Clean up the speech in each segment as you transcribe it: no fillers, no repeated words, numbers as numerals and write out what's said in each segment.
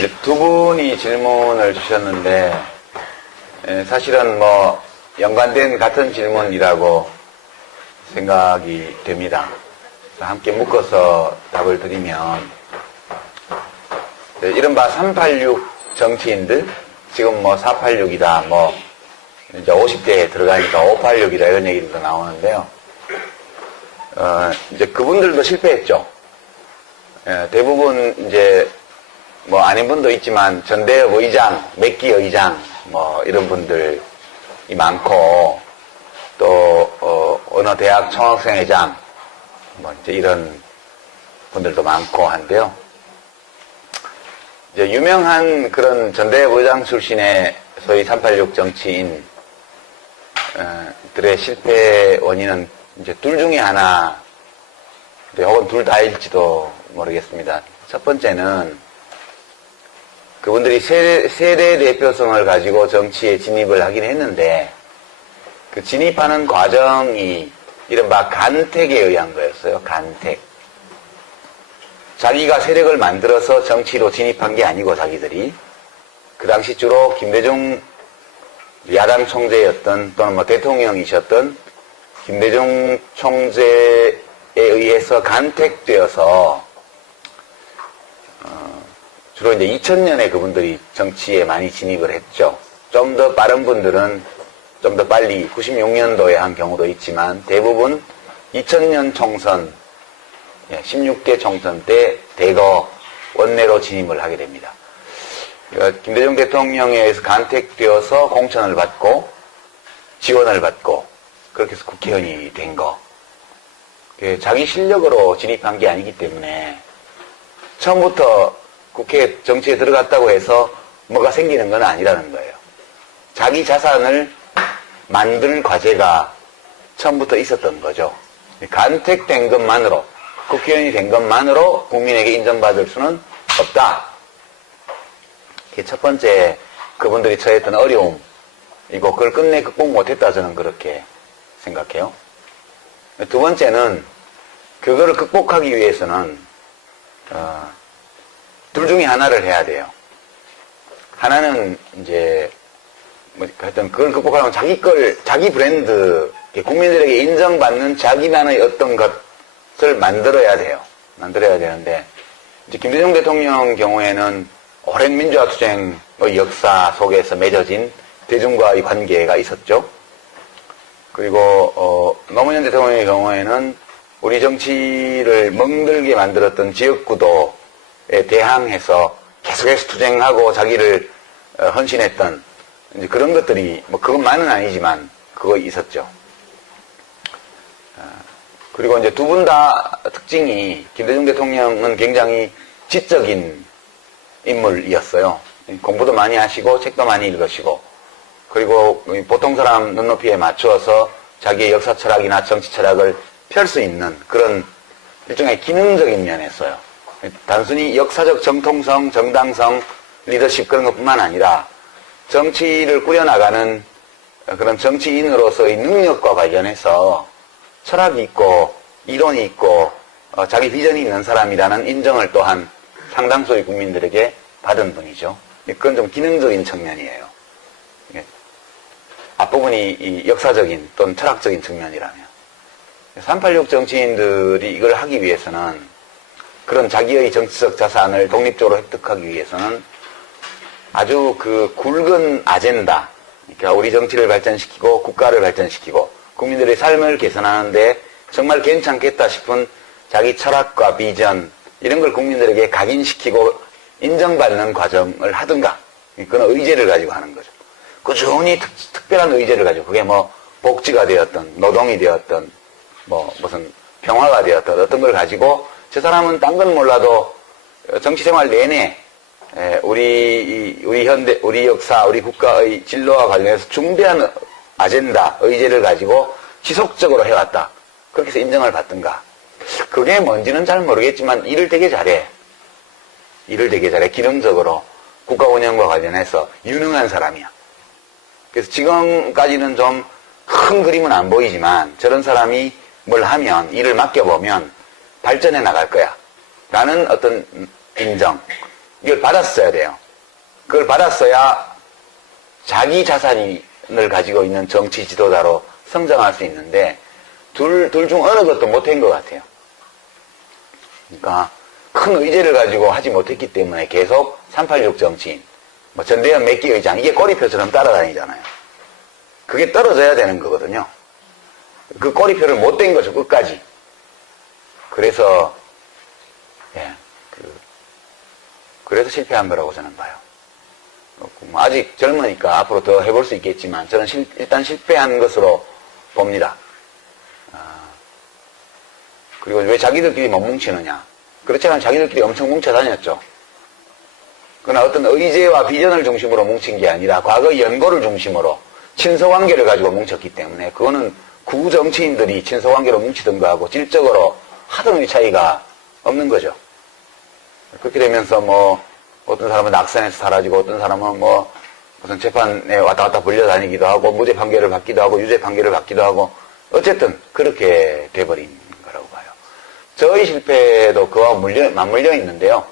이제 두 분이 질문을 주셨는데, 사실은 뭐, 연관된 같은 질문이라고 생각이 됩니다. 함께 묶어서 답을 드리면, 이른바 386 정치인들, 지금 뭐 486이다, 뭐, 이제 50대에 들어가니까 586이다, 이런 얘기도 나오는데요. 이제 그분들도 실패했죠. 대부분 이제, 뭐 아닌 분도 있지만 전대협 의장, 맥기 의장, 뭐 이런 분들이 많고, 또, 어느 대학 총학생회장, 뭐 이제 이런 분들도 많고 한데요. 이제 유명한 그런 전대협 의장 출신의 소위 386 정치인, 들의 실패 원인은 이제 둘 중에 하나, 혹은 둘 다일지도 모르겠습니다. 첫 번째는 그분들이 세대 대표성을 가지고 정치에 진입을 하긴 했는데, 그 진입하는 과정이 이른바 간택에 의한 거였어요. 간택. 자기가 세력을 만들어서 정치로 진입한 게 아니고 자기들이 그 당시 주로 김대중 야당 총재였던 또는 뭐 대통령이셨던 김대중 총재에 의해서 간택되어서 주로 이제 2000년에 그분들이 정치에 많이 진입을 했죠. 좀 더 빠른 분들은 좀 더 빨리 96년도에 한 경우도 있지만 대부분 2000년 총선, 16대 총선 때 대거 원내로 진입을 하게 됩니다. 그러니까 김대중 대통령에 의해서 간택되어서 공천을 받고 지원을 받고 그렇게 해서 국회의원이 된 거. 자기 실력으로 진입한 게 아니기 때문에 처음부터 국회 정치에 들어갔다고 해서 뭐가 생기는 건 아니라는 거예요. 자기 자산을 만드는 과제가 처음부터 있었던 거죠. 간택된 것만으로, 국회의원이 된 것만으로 국민에게 인정받을 수는 없다. 그게 첫 번째 그분들이 처했던 어려움이고, 그걸 끝내 극복 못했다, 저는 그렇게 생각해요. 두 번째는 그거를 극복하기 위해서는 둘 중에 하나를 해야 돼요. 하나는 이제 뭐 하여튼 그걸 극복하려면 자기 브랜드, 국민들에게 인정받는 자기만의 어떤 것을 만들어야 돼요. 만들어야 되는데 이제 김대중 대통령 경우에는 오랜 민주화 투쟁의 역사 속에서 맺어진 대중과의 관계가 있었죠. 그리고 노무현 대통령의 경우에는 우리 정치를 멍들게 만들었던 지역구도에 대항해서 계속해서 투쟁하고 자기를 헌신했던 이제 그런 것들이 뭐 그것만은 아니지만 그거 있었죠. 그리고 이제 두 분 다 특징이 김대중 대통령은 굉장히 지적인 인물이었어요. 공부도 많이 하시고 책도 많이 읽으시고 그리고 보통 사람 눈높이에 맞추어서 자기의 역사 철학이나 정치 철학을 펼 수 있는 그런 일종의 기능적인 면에서요. 단순히 역사적 정통성, 정당성, 리더십 그런 것뿐만 아니라 정치를 꾸려나가는 그런 정치인으로서의 능력과 관련해서 철학이 있고 이론이 있고 자기 비전이 있는 사람이라는 인정을 또한 상당수의 국민들에게 받은 분이죠. 그건 좀 기능적인 측면이에요. 앞부분이 이 역사적인 또는 철학적인 측면이라면 386 정치인들이 이걸 하기 위해서는 그런 자기의 정치적 자산을 독립적으로 획득하기 위해서는 아주 그 굵은 아젠다, 그러니까 우리 정치를 발전시키고 국가를 발전시키고 국민들의 삶을 개선하는데 정말 괜찮겠다 싶은 자기 철학과 비전 이런 걸 국민들에게 각인시키고 인정받는 과정을 하든가, 그건 의제를 가지고 하는 거죠. 꾸준히 특별한 의제를 가지고 그게 뭐 복지가 되었던 노동이 되었던 뭐 무슨 평화가 되었던 어떤 걸 가지고 저 사람은 딴 건 몰라도 정치 생활 내내 우리 현대, 우리 역사, 우리 국가의 진로와 관련해서 중대한 아젠다, 의제를 가지고 지속적으로 해왔다. 그렇게 해서 인정을 받든가. 그게 뭔지는 잘 모르겠지만 일을 되게 잘해. 기능적으로 국가 운영과 관련해서 유능한 사람이야. 그래서 지금까지는 좀 큰 그림은 안 보이지만 저런 사람이 뭘 하면, 일을 맡겨보면 발전해 나갈 거야. 라는 어떤 인정. 이걸 받았어야 돼요. 그걸 받았어야 자기 자산을 가지고 있는 정치 지도자로 성장할 수 있는데 둘 중 어느 것도 못한 것 같아요. 그러니까 큰 의제를 가지고 하지 못했기 때문에 계속 386 정치인, 뭐 전대현 몇 개 의장, 이게 꼬리표처럼 따라다니잖아요. 그게 떨어져야 되는 거거든요. 그 꼬리표를 못 댄 거죠, 끝까지. 그래서, 그래서 실패한 거라고 저는 봐요. 아직 젊으니까 앞으로 더 해볼 수 있겠지만, 저는 일단 실패한 것으로 봅니다. 그리고 왜 자기들끼리 못 뭉치느냐. 그렇지만 자기들끼리 엄청 뭉쳐 다녔죠. 그러나 어떤 의제와 비전을 중심으로 뭉친 게 아니라 과거 연고를 중심으로 친서관계를 가지고 뭉쳤기 때문에 그거는 구정치인들이 친서관계로 뭉치던 거하고 질적으로 하등의 차이가 없는 거죠. 그렇게 되면서 뭐 어떤 사람은 낙선해서 사라지고 어떤 사람은 뭐 무슨 재판에 왔다 갔다 불려다니기도 하고 무죄 판결을 받기도 하고 유죄 판결을 받기도 하고 어쨌든 그렇게 돼버린 거라고 봐요. 저희 실패도 그와 맞물려 있는데요.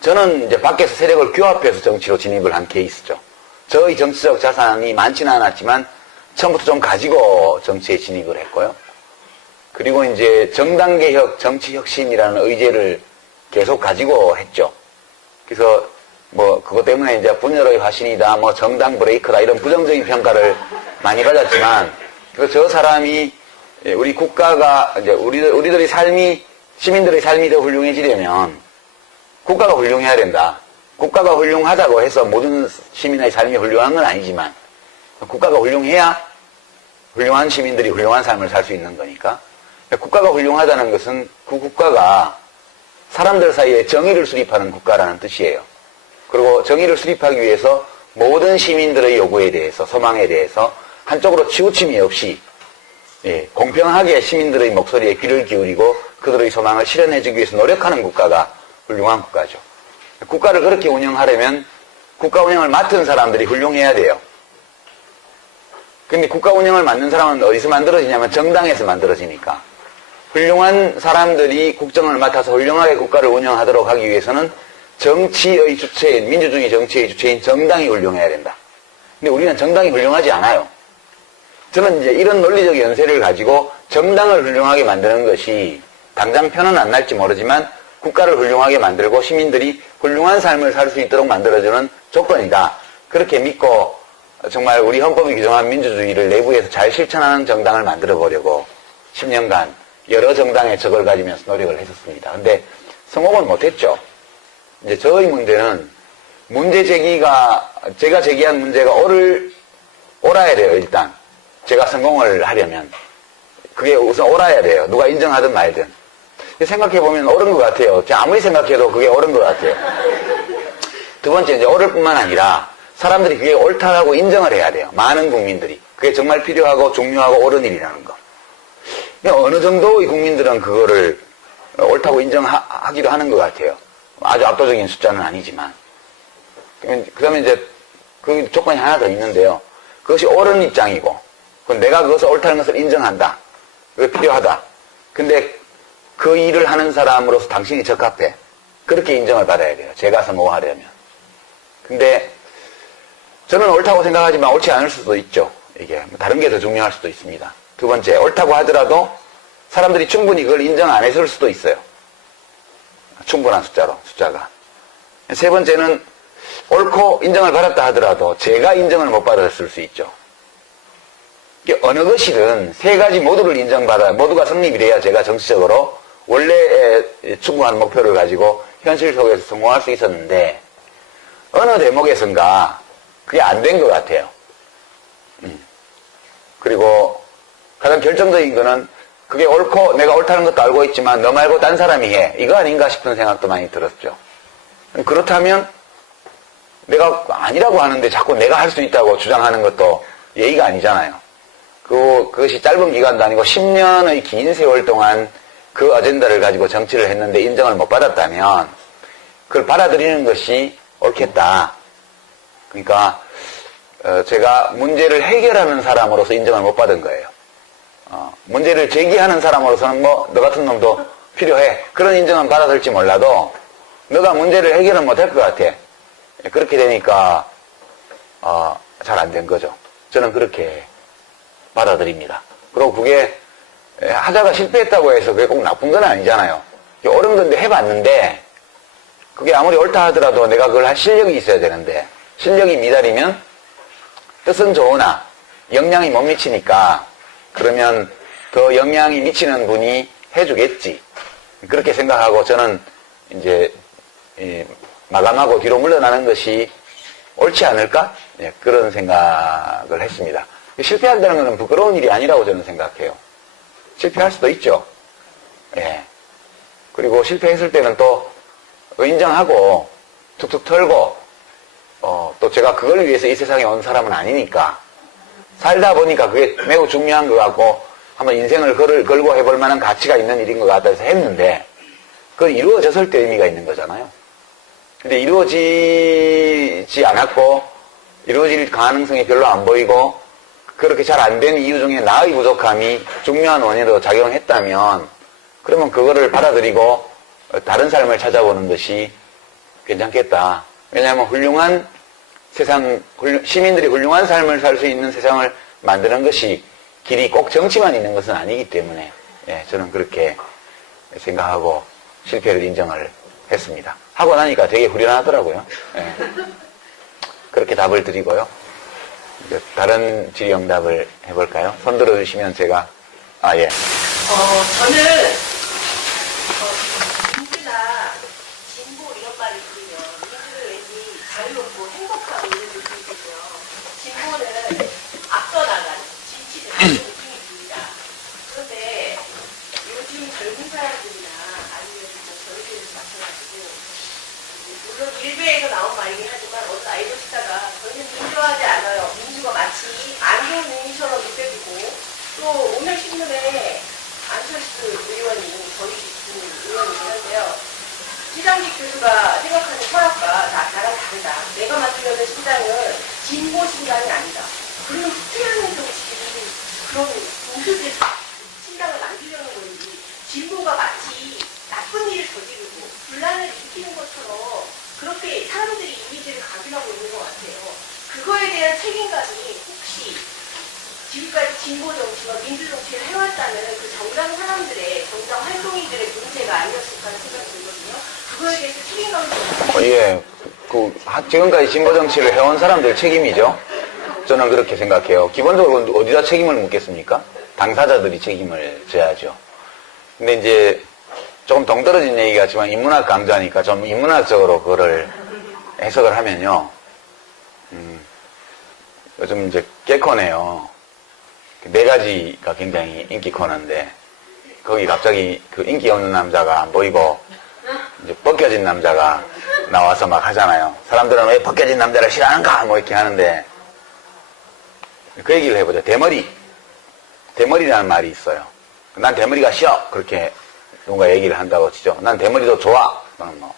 저는 이제 밖에서 세력을 규합해서 정치로 진입을 한 케이스죠. 저희 정치적 자산이 많지는 않았지만 처음부터 좀 가지고 정치에 진입을 했고요. 그리고 이제 정당개혁, 정치혁신이라는 의제를 계속 가지고 했죠. 그래서 뭐 그것 때문에 이제 분열의 화신이다, 뭐 정당 브레이크다 이런 부정적인 평가를 많이 받았지만 저 사람이 우리 국가가 이제 우리들의 삶이 시민들의 삶이 더 훌륭해지려면 국가가 훌륭해야 된다. 국가가 훌륭하다고 해서 모든 시민의 삶이 훌륭한 건 아니지만 국가가 훌륭해야 훌륭한 시민들이 훌륭한 삶을 살 수 있는 거니까 국가가 훌륭하다는 것은 그 국가가 사람들 사이에 정의를 수립하는 국가라는 뜻이에요. 그리고 정의를 수립하기 위해서 모든 시민들의 요구에 대해서 소망에 대해서 한쪽으로 치우침이 없이 공평하게 시민들의 목소리에 귀를 기울이고 그들의 소망을 실현해주기 위해서 노력하는 국가가 훌륭한 국가죠. 국가를 그렇게 운영하려면 국가 운영을 맡은 사람들이 훌륭해야 돼요. 근데 국가 운영을 맡는 사람은 어디서 만들어지냐면 정당에서 만들어지니까 훌륭한 사람들이 국정을 맡아서 훌륭하게 국가를 운영하도록 하기 위해서는 정치의 주체인, 민주주의 정치의 주체인 정당이 훌륭해야 된다. 근데 우리는 정당이 훌륭하지 않아요. 저는 이제 이런 논리적 연세를 가지고 정당을 훌륭하게 만드는 것이 당장 편은 안 날지 모르지만 국가를 훌륭하게 만들고 시민들이 훌륭한 삶을 살 수 있도록 만들어주는 조건이다. 그렇게 믿고 정말 우리 헌법이 규정한 민주주의를 내부에서 잘 실천하는 정당을 만들어 보려고 10년간 여러 정당의 적을 가지면서 노력을 했었습니다. 근데 성공은 못했죠. 이제 저의 문제는 제가 제기한 문제가 옳아야 돼요, 일단. 제가 성공을 하려면. 그게 우선 옳아야 돼요. 누가 인정하든 말든. 생각해보면 옳은 것 같아요. 아무리 생각해도 그게 옳은 것 같아요. 두 번째, 이제 옳을 뿐만 아니라 사람들이 그게 옳다라고 인정을 해야 돼요. 많은 국민들이. 그게 정말 필요하고 중요하고 옳은 일이라는 거. 어느 정도의 국민들은 그거를 옳다고 인정하기도 하는 것 같아요. 아주 압도적인 숫자는 아니지만. 그 다음에 이제 그 조건이 하나 더 있는데요. 그것이 옳은 입장이고, 내가 그것을 옳다는 것을 인정한다. 그게 필요하다. 근데 그 일을 하는 사람으로서 당신이 적합해. 그렇게 인정을 받아야 돼요. 제가 성공하려면. 근데 저는 옳다고 생각하지만 옳지 않을 수도 있죠. 이게 다른 게 더 중요할 수도 있습니다. 두 번째, 옳다고 하더라도 사람들이 충분히 그걸 인정 안 했을 수도 있어요. 충분한 숫자가. 세 번째는 옳고 인정을 받았다 하더라도 제가 인정을 못 받았을 수 있죠. 어느 것이든 세 가지 모두를 인정받아야 모두가 성립이 돼야 제가 정치적으로 원래 추구한 목표를 가지고 현실 속에서 성공할 수 있었는데 어느 대목에선가 그게 안 된 것 같아요. 그리고 가장 결정적인 거는 그게 옳고 내가 옳다는 것도 알고 있지만 너 말고 딴 사람이 해. 이거 아닌가 싶은 생각도 많이 들었죠. 그렇다면 내가 아니라고 하는데 자꾸 내가 할 수 있다고 주장하는 것도 예의가 아니잖아요. 그것이 짧은 기간도 아니고 10년의 긴 세월 동안 그 어젠다를 가지고 정치를 했는데 인정을 못 받았다면 그걸 받아들이는 것이 옳겠다. 그러니까 제가 문제를 해결하는 사람으로서 인정을 못 받은 거예요. 문제를 제기하는 사람으로서는 너 같은 놈도 필요해. 그런 인정은 받아들지 몰라도 너가 문제를 해결은 못할 것 같아. 그렇게 되니까 잘 안 된 거죠. 저는 그렇게 받아들입니다. 그리고 그게 하다가 실패했다고 해서 그게 꼭 나쁜 건 아니잖아요. 어려운 건데 해봤는데 그게 아무리 옳다 하더라도 내가 그걸 할 실력이 있어야 되는데 실력이 미달이면 뜻은 좋으나 영향이 못 미치니까 그러면 더 영향이 미치는 분이 해주겠지. 그렇게 생각하고 저는 이제 마감하고 뒤로 물러나는 것이 옳지 않을까? 네, 그런 생각을 했습니다. 실패한다는 것은 부끄러운 일이 아니라고 저는 생각해요. 실패할 수도 있죠. 예. 그리고 실패했을 때는 또 인정하고 툭툭 털고 또 제가 그걸 위해서 이 세상에 온 사람은 아니니까 살다 보니까 그게 매우 중요한 것 같고 한번 인생을 걸고 해볼 만한 가치가 있는 일인 것 같아서 했는데 그건 이루어졌을 때 의미가 있는 거잖아요. 근데 이루어지지 않았고 이루어질 가능성이 별로 안 보이고 그렇게 잘 안 된 이유 중에 나의 부족함이 중요한 원인으로 작용했다면 그러면 그거를 받아들이고 다른 삶을 찾아보는 것이 괜찮겠다. 왜냐하면 훌륭한 세상, 시민들이 훌륭한 삶을 살 수 있는 세상을 만드는 것이 길이 꼭 정치만 있는 것은 아니기 때문에 예, 저는 그렇게 생각하고 실패를 인정을 했습니다. 하고 나니까 되게 후련하더라고요. 예. 그렇게 답을 드리고요. 이제 다른 질의응답을 해볼까요? 손 들어주시면 제가 예. 저는 민주나 진보 이런 말이 들리면 민주는 왠지 자유롭고 행복하고 이런 느낌이 들고요. 진보는 앞서 나가는 진취는 그런 느낌이 듭니다. 그런데 요즘 젊은 사람들이나 아니면 저희들에서 마찬가지고 물론 일베에서 나온 말이긴 하지만 어느 아이돌 스타가 저희는 민주화하지 않아요. 민주가 마치 안 좋은 의미처럼 느껴지고 또 오늘 신문에 안철수 의원이 저희 의원이긴 한데요. 시장직 교수가 생각하는 철학과 나랑 다르다. 내가 맡으려는 신당은 진보 신당이 아니다. 그러면 후퇴하는 정치들이 그런 우수들 신당을 만들려는 건지 진보가 마치 나쁜 일을 저지르고 분란을 일으키는 것처럼 그렇게 사람들이 이미지를 각인하고 있는 것 같아요. 그거에 대한 책임감이 혹시 지금까지 진보 정치와 민주 정치를 해왔다는 그 정당 사람들의, 정당 활동인들의 문제가 아니었을까 하는 생각이 들거든요. 그거에 대해서 책임감을 좀. 예. 지금까지 진보 정치를 해온 사람들 책임이죠. 저는 그렇게 생각해요. 기본적으로 어디다 책임을 묻겠습니까? 당사자들이 책임을 져야죠. 근데 이제 조금 동떨어진 얘기 같지만 인문학 강좌니까 좀 인문학적으로 그거를 해석을 하면요. 요즘 이제 개코네요. 네 가지가 굉장히 인기 코너인데 거기 갑자기 그 인기 없는 남자가 안 보이고 이제 벗겨진 남자가 나와서 막 하잖아요. 사람들은 왜 벗겨진 남자를 싫어하는가 뭐 이렇게 하는데 그 얘기를 해보죠. 대머리라는 말이 있어요. 난 대머리가 싫어 그렇게 누군가 얘기를 한다고 치죠. 난 대머리도 좋아 또는 뭐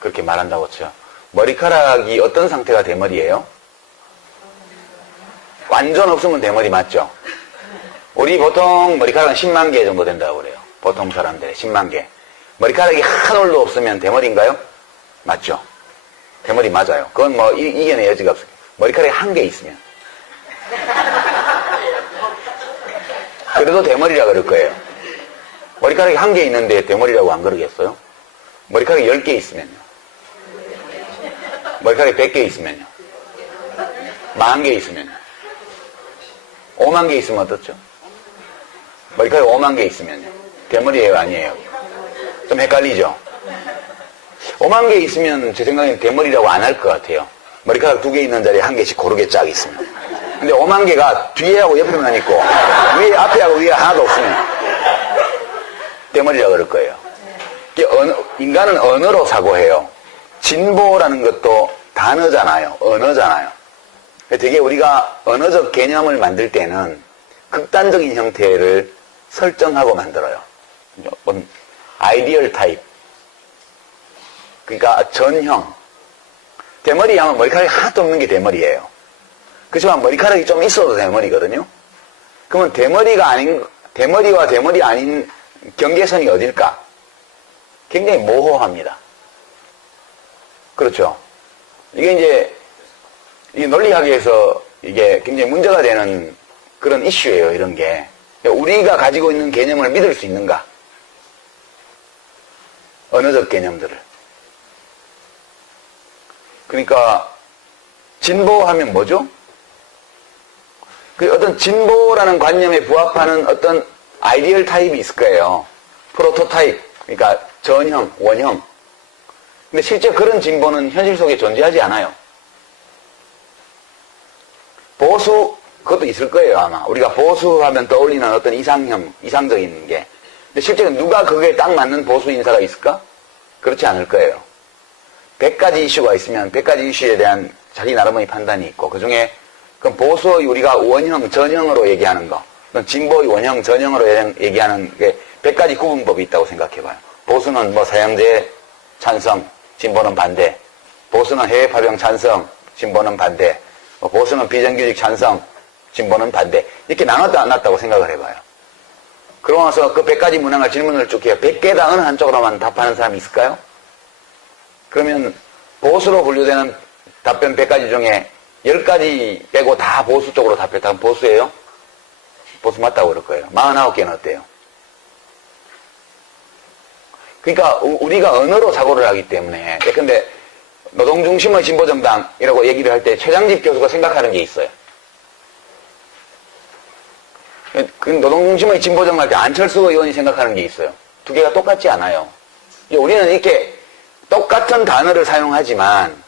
그렇게 말한다고 치죠. 머리카락이 어떤 상태가 대머리예요? 완전 없으면 대머리 맞죠? 우리 보통 머리카락은 10만 개 정도 된다고 그래요. 보통 사람들의 10만 개. 머리카락이 한 올도 없으면 대머리인가요? 맞죠? 대머리 맞아요. 그건 뭐 이겨낼 여지가 없어요. 머리카락이 한 개 있으면. 그래도 대머리라 그럴 거예요. 머리카락이 한 개 있는데 대머리라고 안 그러겠어요? 머리카락이 10개 있으면요. 머리카락이 100개 있으면요. 10,000개 있으면요. 5만 개 있으면 어떻죠? 머리카락이 5만 개 있으면요. 대머리예요, 아니에요? 좀 헷갈리죠? 5만 개 있으면 제 생각엔 대머리라고 안 할 것 같아요. 머리카락 2개 있는 자리에 1개씩 고르게 쫙 있으면. 근데 5만 개가 뒤에하고 옆에만 있고 위에 앞에하고 위에 하나도 없으면 대머리라고 그럴 거예요. 인간은 언어로 사고해요. 진보라는 것도 단어잖아요. 언어잖아요. 되게 우리가 언어적 개념을 만들 때는 극단적인 형태를 설정하고 만들어요. 아이디얼 타입. 그러니까 전형. 대머리 하면 머리카락이 하나도 없는 게 대머리예요. 그렇지만 머리카락이 좀 있어도 대머리거든요. 그러면 대머리와 대머리 아닌 경계선이 어딜까? 굉장히 모호합니다. 그렇죠. 이게 이제, 이 논리학에서 이게 굉장히 문제가 되는 그런 이슈예요, 이런 게. 우리가 가지고 있는 개념을 믿을 수 있는가? 언어적 개념들을. 그러니까, 진보하면 뭐죠? 그 어떤 진보라는 관념에 부합하는 어떤 아이디얼 타입이 있을 거예요. 프로토타입. 그러니까 전형, 원형. 근데 실제 그런 진보는 현실 속에 존재하지 않아요. 보수, 그것도 있을 거예요, 아마. 우리가 보수하면 떠올리는 어떤 이상형, 이상적인 게. 근데 실제로 누가 그게 딱 맞는 보수 인사가 있을까? 그렇지 않을 거예요. 100가지 이슈가 있으면 100가지 이슈에 대한 자기 나름의 판단이 있고, 그 중에 그럼 보수의 우리가 원형, 전형으로 얘기하는 거, 진보의 원형, 전형으로 얘기하는 게 100가지 구분법이 있다고 생각해봐요. 보수는 뭐 사형제 찬성, 진보는 반대. 보수는 해외 파병 찬성, 진보는 반대. 보수는 비정규직 찬성, 진보는 반대. 이렇게 나눴다 안 났다고 생각을 해봐요. 그러고 나서 그 100가지 문항을 질문을 쭉 해요. 100개 다 어느 한쪽으로만 답하는 사람이 있을까요? 그러면 보수로 분류되는 답변 100가지 중에 10가지 빼고 다 보수 쪽으로 답했다면 보수예요? 보수 맞다고 그럴 거예요. 49개는 어때요? 그러니까 우리가 언어로 사고를 하기 때문에. 근데 노동중심의 진보정당이라고 얘기를 할 때 최장집 교수가 생각하는 게 있어요. 그 노동중심의 진보정당 할 때 안철수 의원이 생각하는 게 있어요. 두 개가 똑같지 않아요. 우리는 이렇게 똑같은 단어를 사용하지만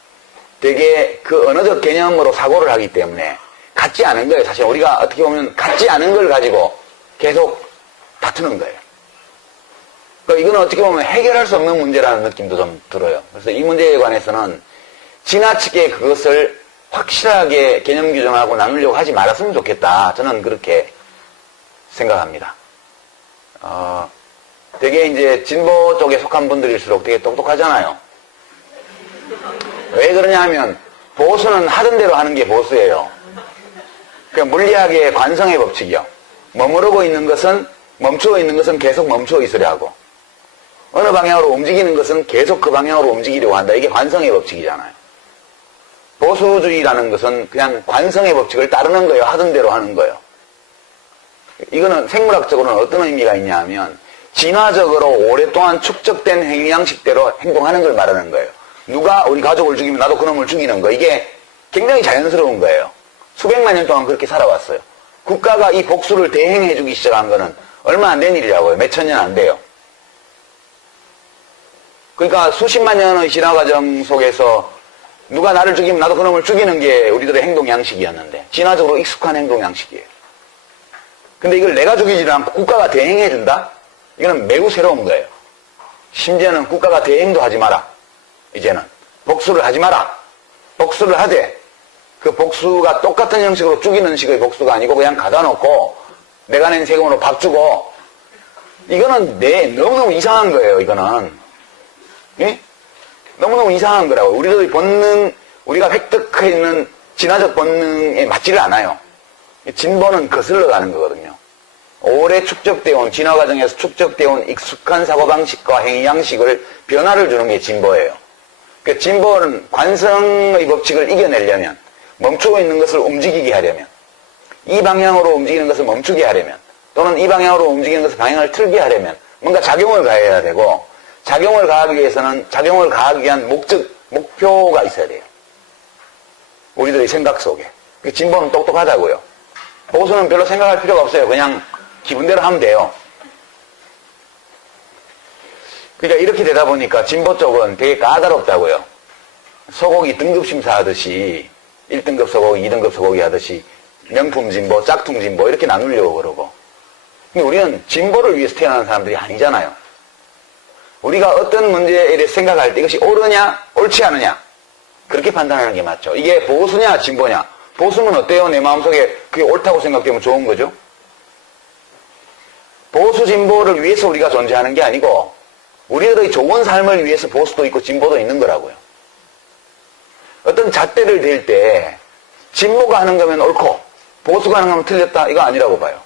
되게 그 언어적 개념으로 사고를 하기 때문에 같지 않은 거예요. 사실 우리가 어떻게 보면 같지 않은 걸 가지고 계속 다투는 거예요. 그러니까 이거는 어떻게 보면 해결할 수 없는 문제라는 느낌도 좀 들어요. 그래서 이 문제에 관해서는 지나치게 그것을 확실하게 개념 규정하고 나누려고 하지 말았으면 좋겠다. 저는 그렇게 생각합니다. 되게 이제 진보 쪽에 속한 분들일수록 되게 똑똑하잖아요. 왜 그러냐 하면 보수는 하던 대로 하는 게 보수예요. 그러니까 물리학의 관성의 법칙이요. 머무르고 있는 것은, 멈추어 있는 것은 계속 멈추어 있으려 하고, 어느 방향으로 움직이는 것은 계속 그 방향으로 움직이려고 한다. 이게 관성의 법칙이잖아요. 보수주의라는 것은 그냥 관성의 법칙을 따르는 거예요. 하던 대로 하는 거예요. 이거는 생물학적으로는 어떤 의미가 있냐 하면 진화적으로 오랫동안 축적된 행위양식대로 행동하는 걸 말하는 거예요. 누가 우리 가족을 죽이면 나도 그놈을 죽이는 거. 이게 굉장히 자연스러운 거예요. 수백만 년 동안 그렇게 살아왔어요. 국가가 이 복수를 대행해주기 시작한 거는 얼마 안 된 일이라고요. 몇 천 년 안 돼요. 그러니까 수십만 년의 진화 과정 속에서 누가 나를 죽이면 나도 그놈을 죽이는 게 우리들의 행동 양식이었는데 진화적으로 익숙한 행동 양식이에요. 근데 이걸 내가 죽이지 않고 국가가 대행해준다? 이거는 매우 새로운 거예요. 심지어는 국가가 대행도 하지 마라. 이제는 복수를 하지 마라. 복수를 하되 그 복수가 똑같은 형식으로 죽이는 식의 복수가 아니고 그냥 가다 놓고 내가 낸 세금으로 밥 주고, 이거는 너무너무 이상한 거예요. 이거는 예? 너무너무 이상한 거라고. 우리들의 본능, 우리가 획득해 있는 진화적 본능에 맞지를 않아요. 진보는 거슬러 가는 거거든요. 오래 축적되어 온, 진화 과정에서 축적되어 온 익숙한 사고방식과 행위 양식을 변화를 주는 게 진보예요. 그러니까 진보는 관성의 법칙을 이겨내려면, 멈추고 있는 것을 움직이게 하려면, 이 방향으로 움직이는 것을 멈추게 하려면, 또는 이 방향으로 움직이는 것을 방향을 틀게 하려면 뭔가 작용을 가해야 되고, 작용을 가하기 위해서는 작용을 가하기 위한 목표가 있어야 돼요. 우리들의 생각 속에. 진보는 똑똑하다고요. 보수는 별로 생각할 필요가 없어요. 그냥 기분대로 하면 돼요. 그러니까 이렇게 되다 보니까 진보 쪽은 되게 까다롭다고요. 소고기 등급 심사하듯이 1등급 소고기, 2등급 소고기 하듯이 명품 진보, 짝퉁 진보 이렇게 나누려고 그러고. 근데 우리는 진보를 위해서 태어난 사람들이 아니잖아요. 우리가 어떤 문제에 대해 생각할 때 이것이 옳으냐, 옳지 않으냐 그렇게 판단하는 게 맞죠. 이게 보수냐, 진보냐. 보수는 어때요? 내 마음속에 그게 옳다고 생각되면 좋은 거죠. 보수 진보를 위해서 우리가 존재하는 게 아니고 우리들의 좋은 삶을 위해서 보수도 있고 진보도 있는 거라고요. 어떤 잣대를 댈 때 진보가 하는 거면 옳고 보수가 하는 거면 틀렸다 이거 아니라고 봐요.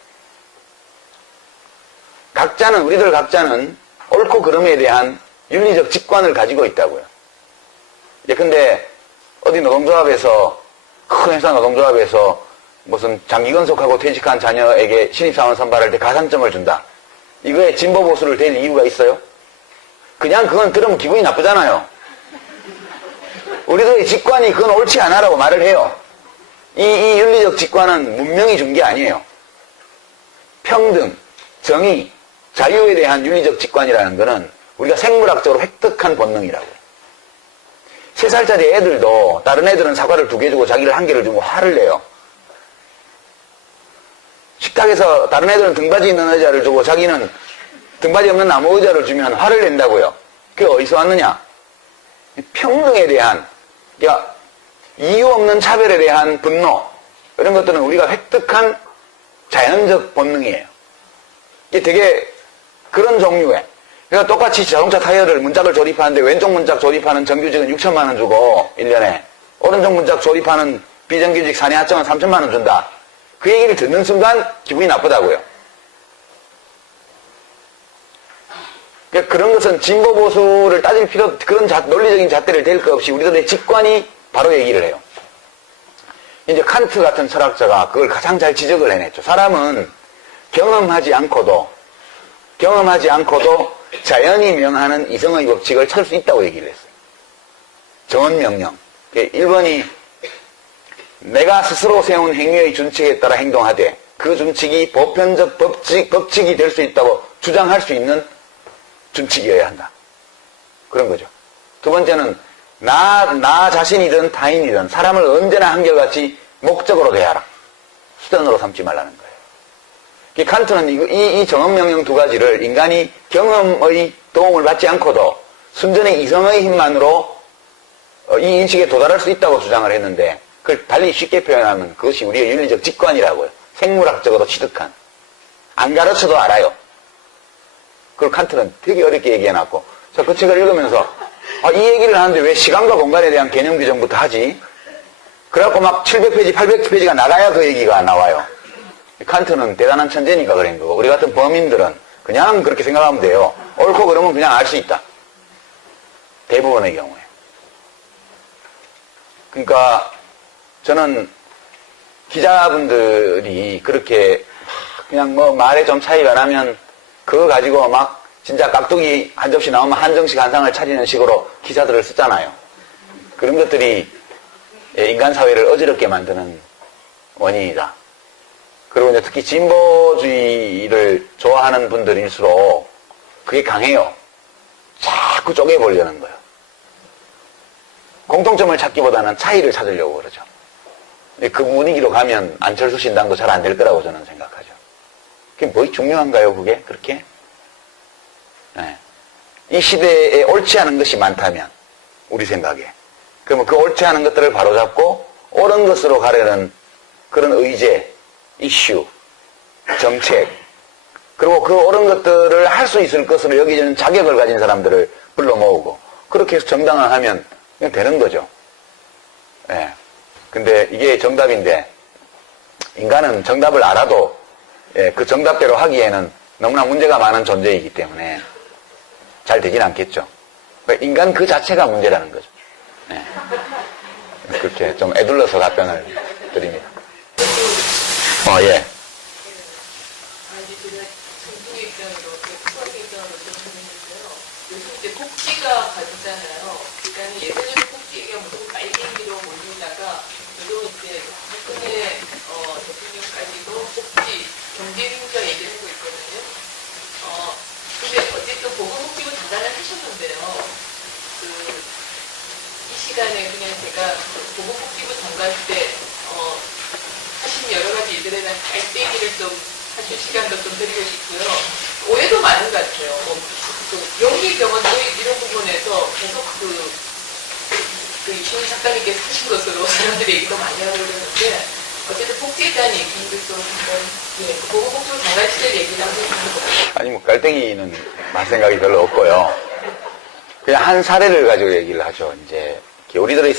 우리들 각자는 옳고 그름에 대한 윤리적 직관을 가지고 있다고요. 근데 어디 노동조합에서 큰 회사 노동조합에서 무슨 장기 근속하고 퇴직한 자녀에게 신입사원 선발할 때 가산점을 준다. 이거에 진보 보수를 댈 이유가 있어요? 그냥 그건 들으면 기분이 나쁘잖아요. 우리들의 직관이 그건 옳지 않아라고 말을 해요. 이 윤리적 직관은 문명이 준 게 아니에요. 평등, 정의, 자유에 대한 윤리적 직관이라는 것은 우리가 생물학적으로 획득한 본능이라고요. 3살짜리 애들도 다른 애들은 사과를 2개 주고 자기를 1개를 주고 화를 내요. 식탁에서 다른 애들은 등받이 있는 의자를 주고 자기는 등받이 없는 나무 의자를 주면 화를 낸다고요. 그게 어디서 왔느냐? 평등에 대한, 그러니까 이유 없는 차별에 대한 분노, 이런 것들은 우리가 획득한 자연적 본능이에요. 이게 되게 그런 종류의, 그러니까 똑같이 자동차 타이어를 문짝을 조립하는데 왼쪽 문짝 조립하는 정규직은 6천만 원 주고 1년에 오른쪽 문짝 조립하는 비정규직 사내 하청은 3천만 원 준다. 그 얘기를 듣는 순간 기분이 나쁘다고요. 그러니까 그런 것은 진보 보수를 따질 필요, 그런 논리적인 잣대를 댈 것 없이 우리들의 직관이 바로 얘기를 해요. 이제 칸트 같은 철학자가 그걸 가장 잘 지적을 해냈죠. 사람은 경험하지 않고도 자연이 명하는 이성의 법칙을 찾을 수 있다고 얘기를 했어요. 정언명령. 1번이 내가 스스로 세운 행위의 준칙에 따라 행동하되 그 준칙이 보편적 법칙이 될 수 있다고 주장할 수 있는 준칙이어야 한다. 그런 거죠. 2번째는 나 자신이든 타인이든 사람을 언제나 한결같이 목적으로 대하라. 수단으로 삼지 말라는 거예요. 칸트는 이 정언명령 2가지를 인간이 경험의 도움을 받지 않고도 순전히 이성의 힘만으로 이 인식에 도달할 수 있다고 주장을 했는데 그걸 달리 쉽게 표현하면 그것이 우리의 윤리적 직관이라고요. 생물학적으로 취득한. 안 가르쳐도 알아요. 그걸 칸트는 되게 어렵게 얘기해놨고 자, 그 책을 읽으면서 이 얘기를 하는데 왜 시간과 공간에 대한 개념 규정부터 하지? 그래갖고 막 700페이지, 800페이지가 나가야 그 얘기가 나와요. 칸트는 대단한 천재니까 그런 거고 우리 같은 범인들은 그냥 그렇게 생각하면 돼요. 옳고 그러면 그냥 알 수 있다. 대부분의 경우에. 그러니까 저는 기자분들이 그렇게 그냥 뭐 말에 좀 차이가 나면 그거 가지고 막 진짜 깍두기 한 접시 나오면 한정식 한 상을 차리는 식으로 기사들을 쓰잖아요. 그런 것들이 인간 사회를 어지럽게 만드는 원인이다. 그리고 이제 특히 진보주의를 좋아하는 분들일수록 그게 강해요. 자꾸 쪼개보려는 거예요. 공통점을 찾기보다는 차이를 찾으려고 그러죠. 그 분위기로 가면 안철수 신당도 잘 안 될 거라고 저는 생각하죠. 그게 뭐 중요한가요, 그게? 그렇게? 네. 이 시대에 옳지 않은 것이 많다면, 우리 생각에. 그러면 그 옳지 않은 것들을 바로잡고 옳은 것으로 가려는 그런 의제, 이슈, 정책, 그리고 그 옳은 것들을 할 수 있을 것으로 여기지는 자격을 가진 사람들을 불러 모으고, 그렇게 해서 정당을 하면 그냥 되는 거죠. 예. 근데 이게 정답인데, 인간은 정답을 알아도, 그 정답대로 하기에는 너무나 문제가 많은 존재이기 때문에 잘 되진 않겠죠. 인간 그 자체가 문제라는 거죠. 예. 그렇게 좀 애둘러서 답변을 드립니다. 예. 제가 정부의 입장으로, 수학의 입장으로 좀 보냈는데요. 요즘 이제 복지가 가지잖아요. 그러니까 예전에는 복지가 무조건 빨갱이로 몰리다가 지금 이제 박근혜 대통령까지도 복지, 경제민주화 얘기를 하고 있거든요. 근데 어쨌든 보건복지부 장관을 하셨는데요. 이 시간에 그냥 제가 보건복지부 장관 때 하신 여러 가지 일들에 대한 깔때기를 좀 하실 시간도 좀 드리고 싶고요. 오해도 많은 것 같아요. 용기병원 이런 부분에서 계속 이신희 작가님께서 하신 것으로 사람들이 얘기도 많이 하고 그러는데 어쨌든 복지에 대한 얘기를 좀 한번 보건복지부 장관 시절 얘기를 한번 해보세요. 아니 뭐 깔때기는 할 생각이 별로 없고요. 그냥 한 사례를 가지고 얘기를 하죠. 이제 우리들의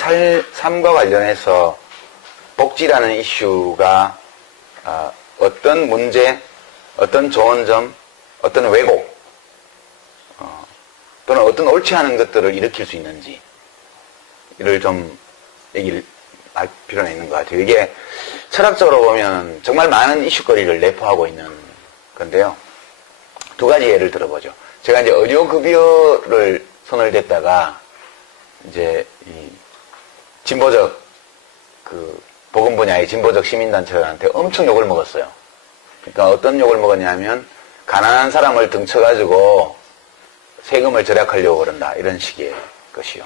삶과 관련해서 복지라는 이슈가 어떤 문제, 어떤 좋은 점, 어떤 왜곡 또는 어떤 옳지 않은 것들을 일으킬 수 있는지 이를 좀 얘기를 할 필요는 있는 것 같아요. 이게 철학적으로 보면 정말 많은 이슈거리를 내포하고 있는 건데요. 두 가지 예를 들어보죠. 제가 이제 의료급여를 손을 댔다가 이제 이 진보적 그 보건 분야의 진보적 시민단체들한테 엄청 욕을 먹었어요. 그러니까 어떤 욕을 먹었냐면 가난한 사람을 등쳐가지고 세금을 절약하려고 그런다 이런 식의 것이요.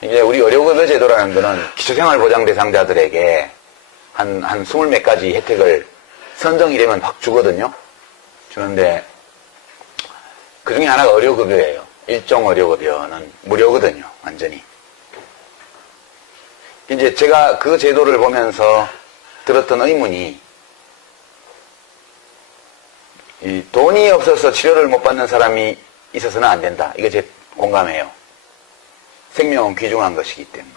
이제 우리 의료급여 제도라는 거는 기초생활보장 대상자들에게 한 20몇 가지 혜택을 선정이 되면 확 주거든요. 주는데 그 중에 하나가 의료급여예요. 일종 의료급여는 무료거든요. 완전히. 이제 제가 그 제도를 보면서 들었던 의문이 이 돈이 없어서 치료를 못 받는 사람이 있어서는 안 된다. 이거 제 공감해요. 생명은 귀중한 것이기 때문에.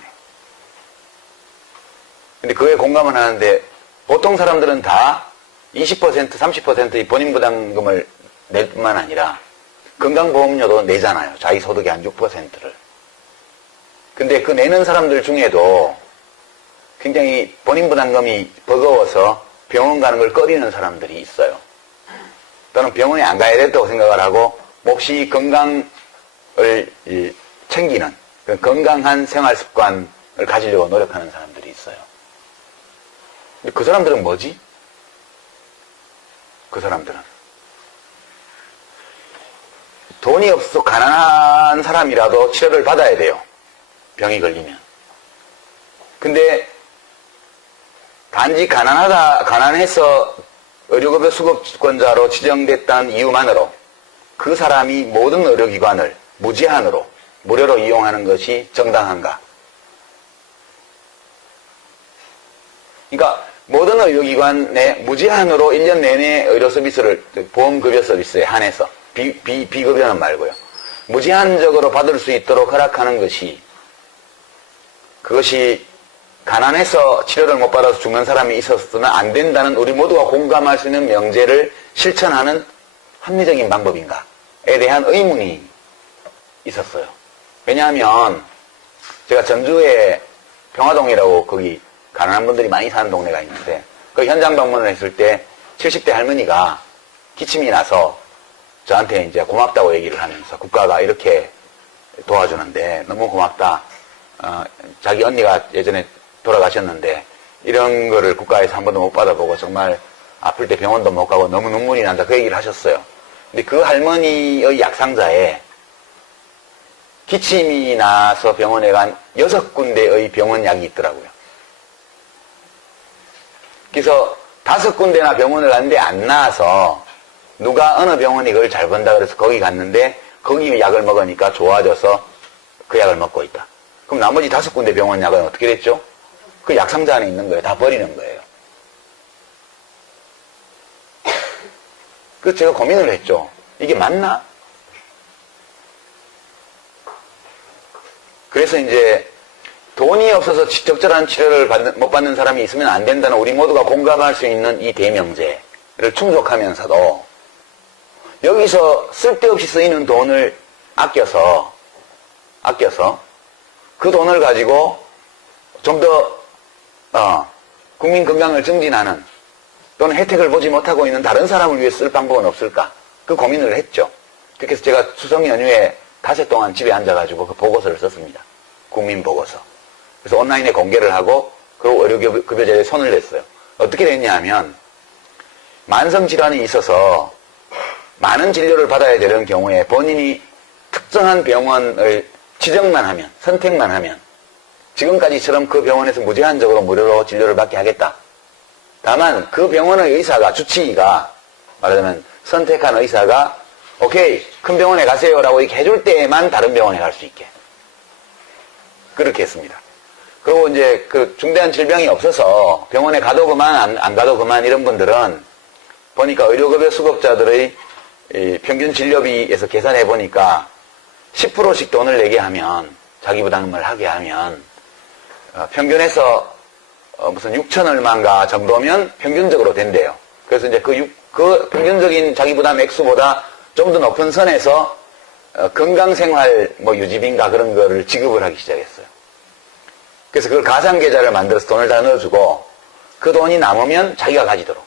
근데 그에 공감은 하는데 보통 사람들은 다 20%, 30%의 본인 부담금을 낼 뿐만 아니라 건강보험료도 내잖아요. 자기 소득의 한 6%를. 근데 그 내는 사람들 중에도 굉장히 본인 부담금이 버거워서 병원 가는 걸 꺼리는 사람들이 있어요. 또는 병원에 안 가야 된다고 생각을 하고 몹시 건강을 챙기는 건강한 생활 습관을 가지려고 노력하는 사람들이 있어요. 근데 그 사람들은 뭐지? 그 사람들은 돈이 없어 가난한 사람이라도 치료를 받아야 돼요. 병이 걸리면. 근데 단지 가난해서 의료급여 수급권자로 지정됐다는 이유만으로 그 사람이 모든 의료기관을 무제한으로 무료로 이용하는 것이 정당한가? 그러니까 모든 의료기관에 무제한으로 1년 내내 의료 서비스를 보험급여 서비스에 한해서 비급여는 말고요. 무제한적으로 받을 수 있도록 허락하는 것이 그것이 가난해서 치료를 못 받아서 죽는 사람이 있었으면 안 된다는 우리 모두가 공감할 수 있는 명제를 실천하는 합리적인 방법인가에 대한 의문이 있었어요. 왜냐하면 제가 전주에 평화동이라고 거기 가난한 분들이 많이 사는 동네가 있는데 그 현장 방문을 했을 때 70대 할머니가 기침이 나서 저한테 이제 고맙다고 얘기를 하면서 국가가 이렇게 도와주는데 너무 고맙다. 자기 언니가 예전에 돌아가셨는데 이런 거를 국가에서 한 번도 못 받아보고 정말 아플 때 병원도 못 가고 너무 눈물이 난다 그 얘기를 하셨어요. 근데 그 할머니의 약상자에 기침이 나서 병원에 간 6군데의 병원 약이 있더라고요. 그래서 5군데나 병원을 갔는데 안 나와서 누가 어느 병원이 그걸 잘 본다 그래서 거기 갔는데 거기 약을 먹으니까 좋아져서 그 약을 먹고 있다. 그럼 나머지 5군데 병원 약은 어떻게 됐죠? 그 약상자 안에 있는 거예요. 다 버리는 거예요. 그래서 제가 고민을 했죠. 이게 맞나? 그래서 이제 돈이 없어서 적절한 치료를 못 받는 사람이 있으면 안 된다는 우리 모두가 공감할 수 있는 이 대명제를 충족하면서도 여기서 쓸데없이 쓰이는 돈을 아껴서 그 돈을 가지고 좀 더 국민 건강을 증진하는 또는 혜택을 보지 못하고 있는 다른 사람을 위해 쓸 방법은 없을까? 그 고민을 했죠. 그래서 제가 추석 연휴에 닷새 동안 집에 앉아가지고 그 보고서를 썼습니다. 국민보고서. 그래서 온라인에 공개를 하고 그리고 의료급여제에 손을 냈어요. 어떻게 됐냐 하면 만성질환이 있어서 많은 진료를 받아야 되는 경우에 본인이 특정한 병원을 지정만 하면 선택만 하면 지금까지처럼 그 병원에서 무제한적으로 무료로 진료를 받게 하겠다. 다만 그 병원의 의사가 주치의가 말하자면 선택한 의사가 오케이 큰 병원에 가세요라고 이렇게 해줄 때에만 다른 병원에 갈 수 있게 그렇게 했습니다. 그리고 이제 그 중대한 질병이 없어서 병원에 가도 그만 안 가도 그만 이런 분들은 보니까 의료급여 수급자들의 평균 진료비에서 계산해 보니까 10%씩 돈을 내게 하면 자기 부담을 하게 하면 평균에서 무슨 6천 얼마인가 정도면 평균적으로 된대요. 그래서 이제 그 평균적인 자기 부담 액수보다 좀 더 높은 선에서 건강생활 유지비인가 그런 거를 지급을 하기 시작했어요. 그래서 그걸 가상계좌를 만들어서 돈을 다 넣어주고 그 돈이 남으면 자기가 가지도록.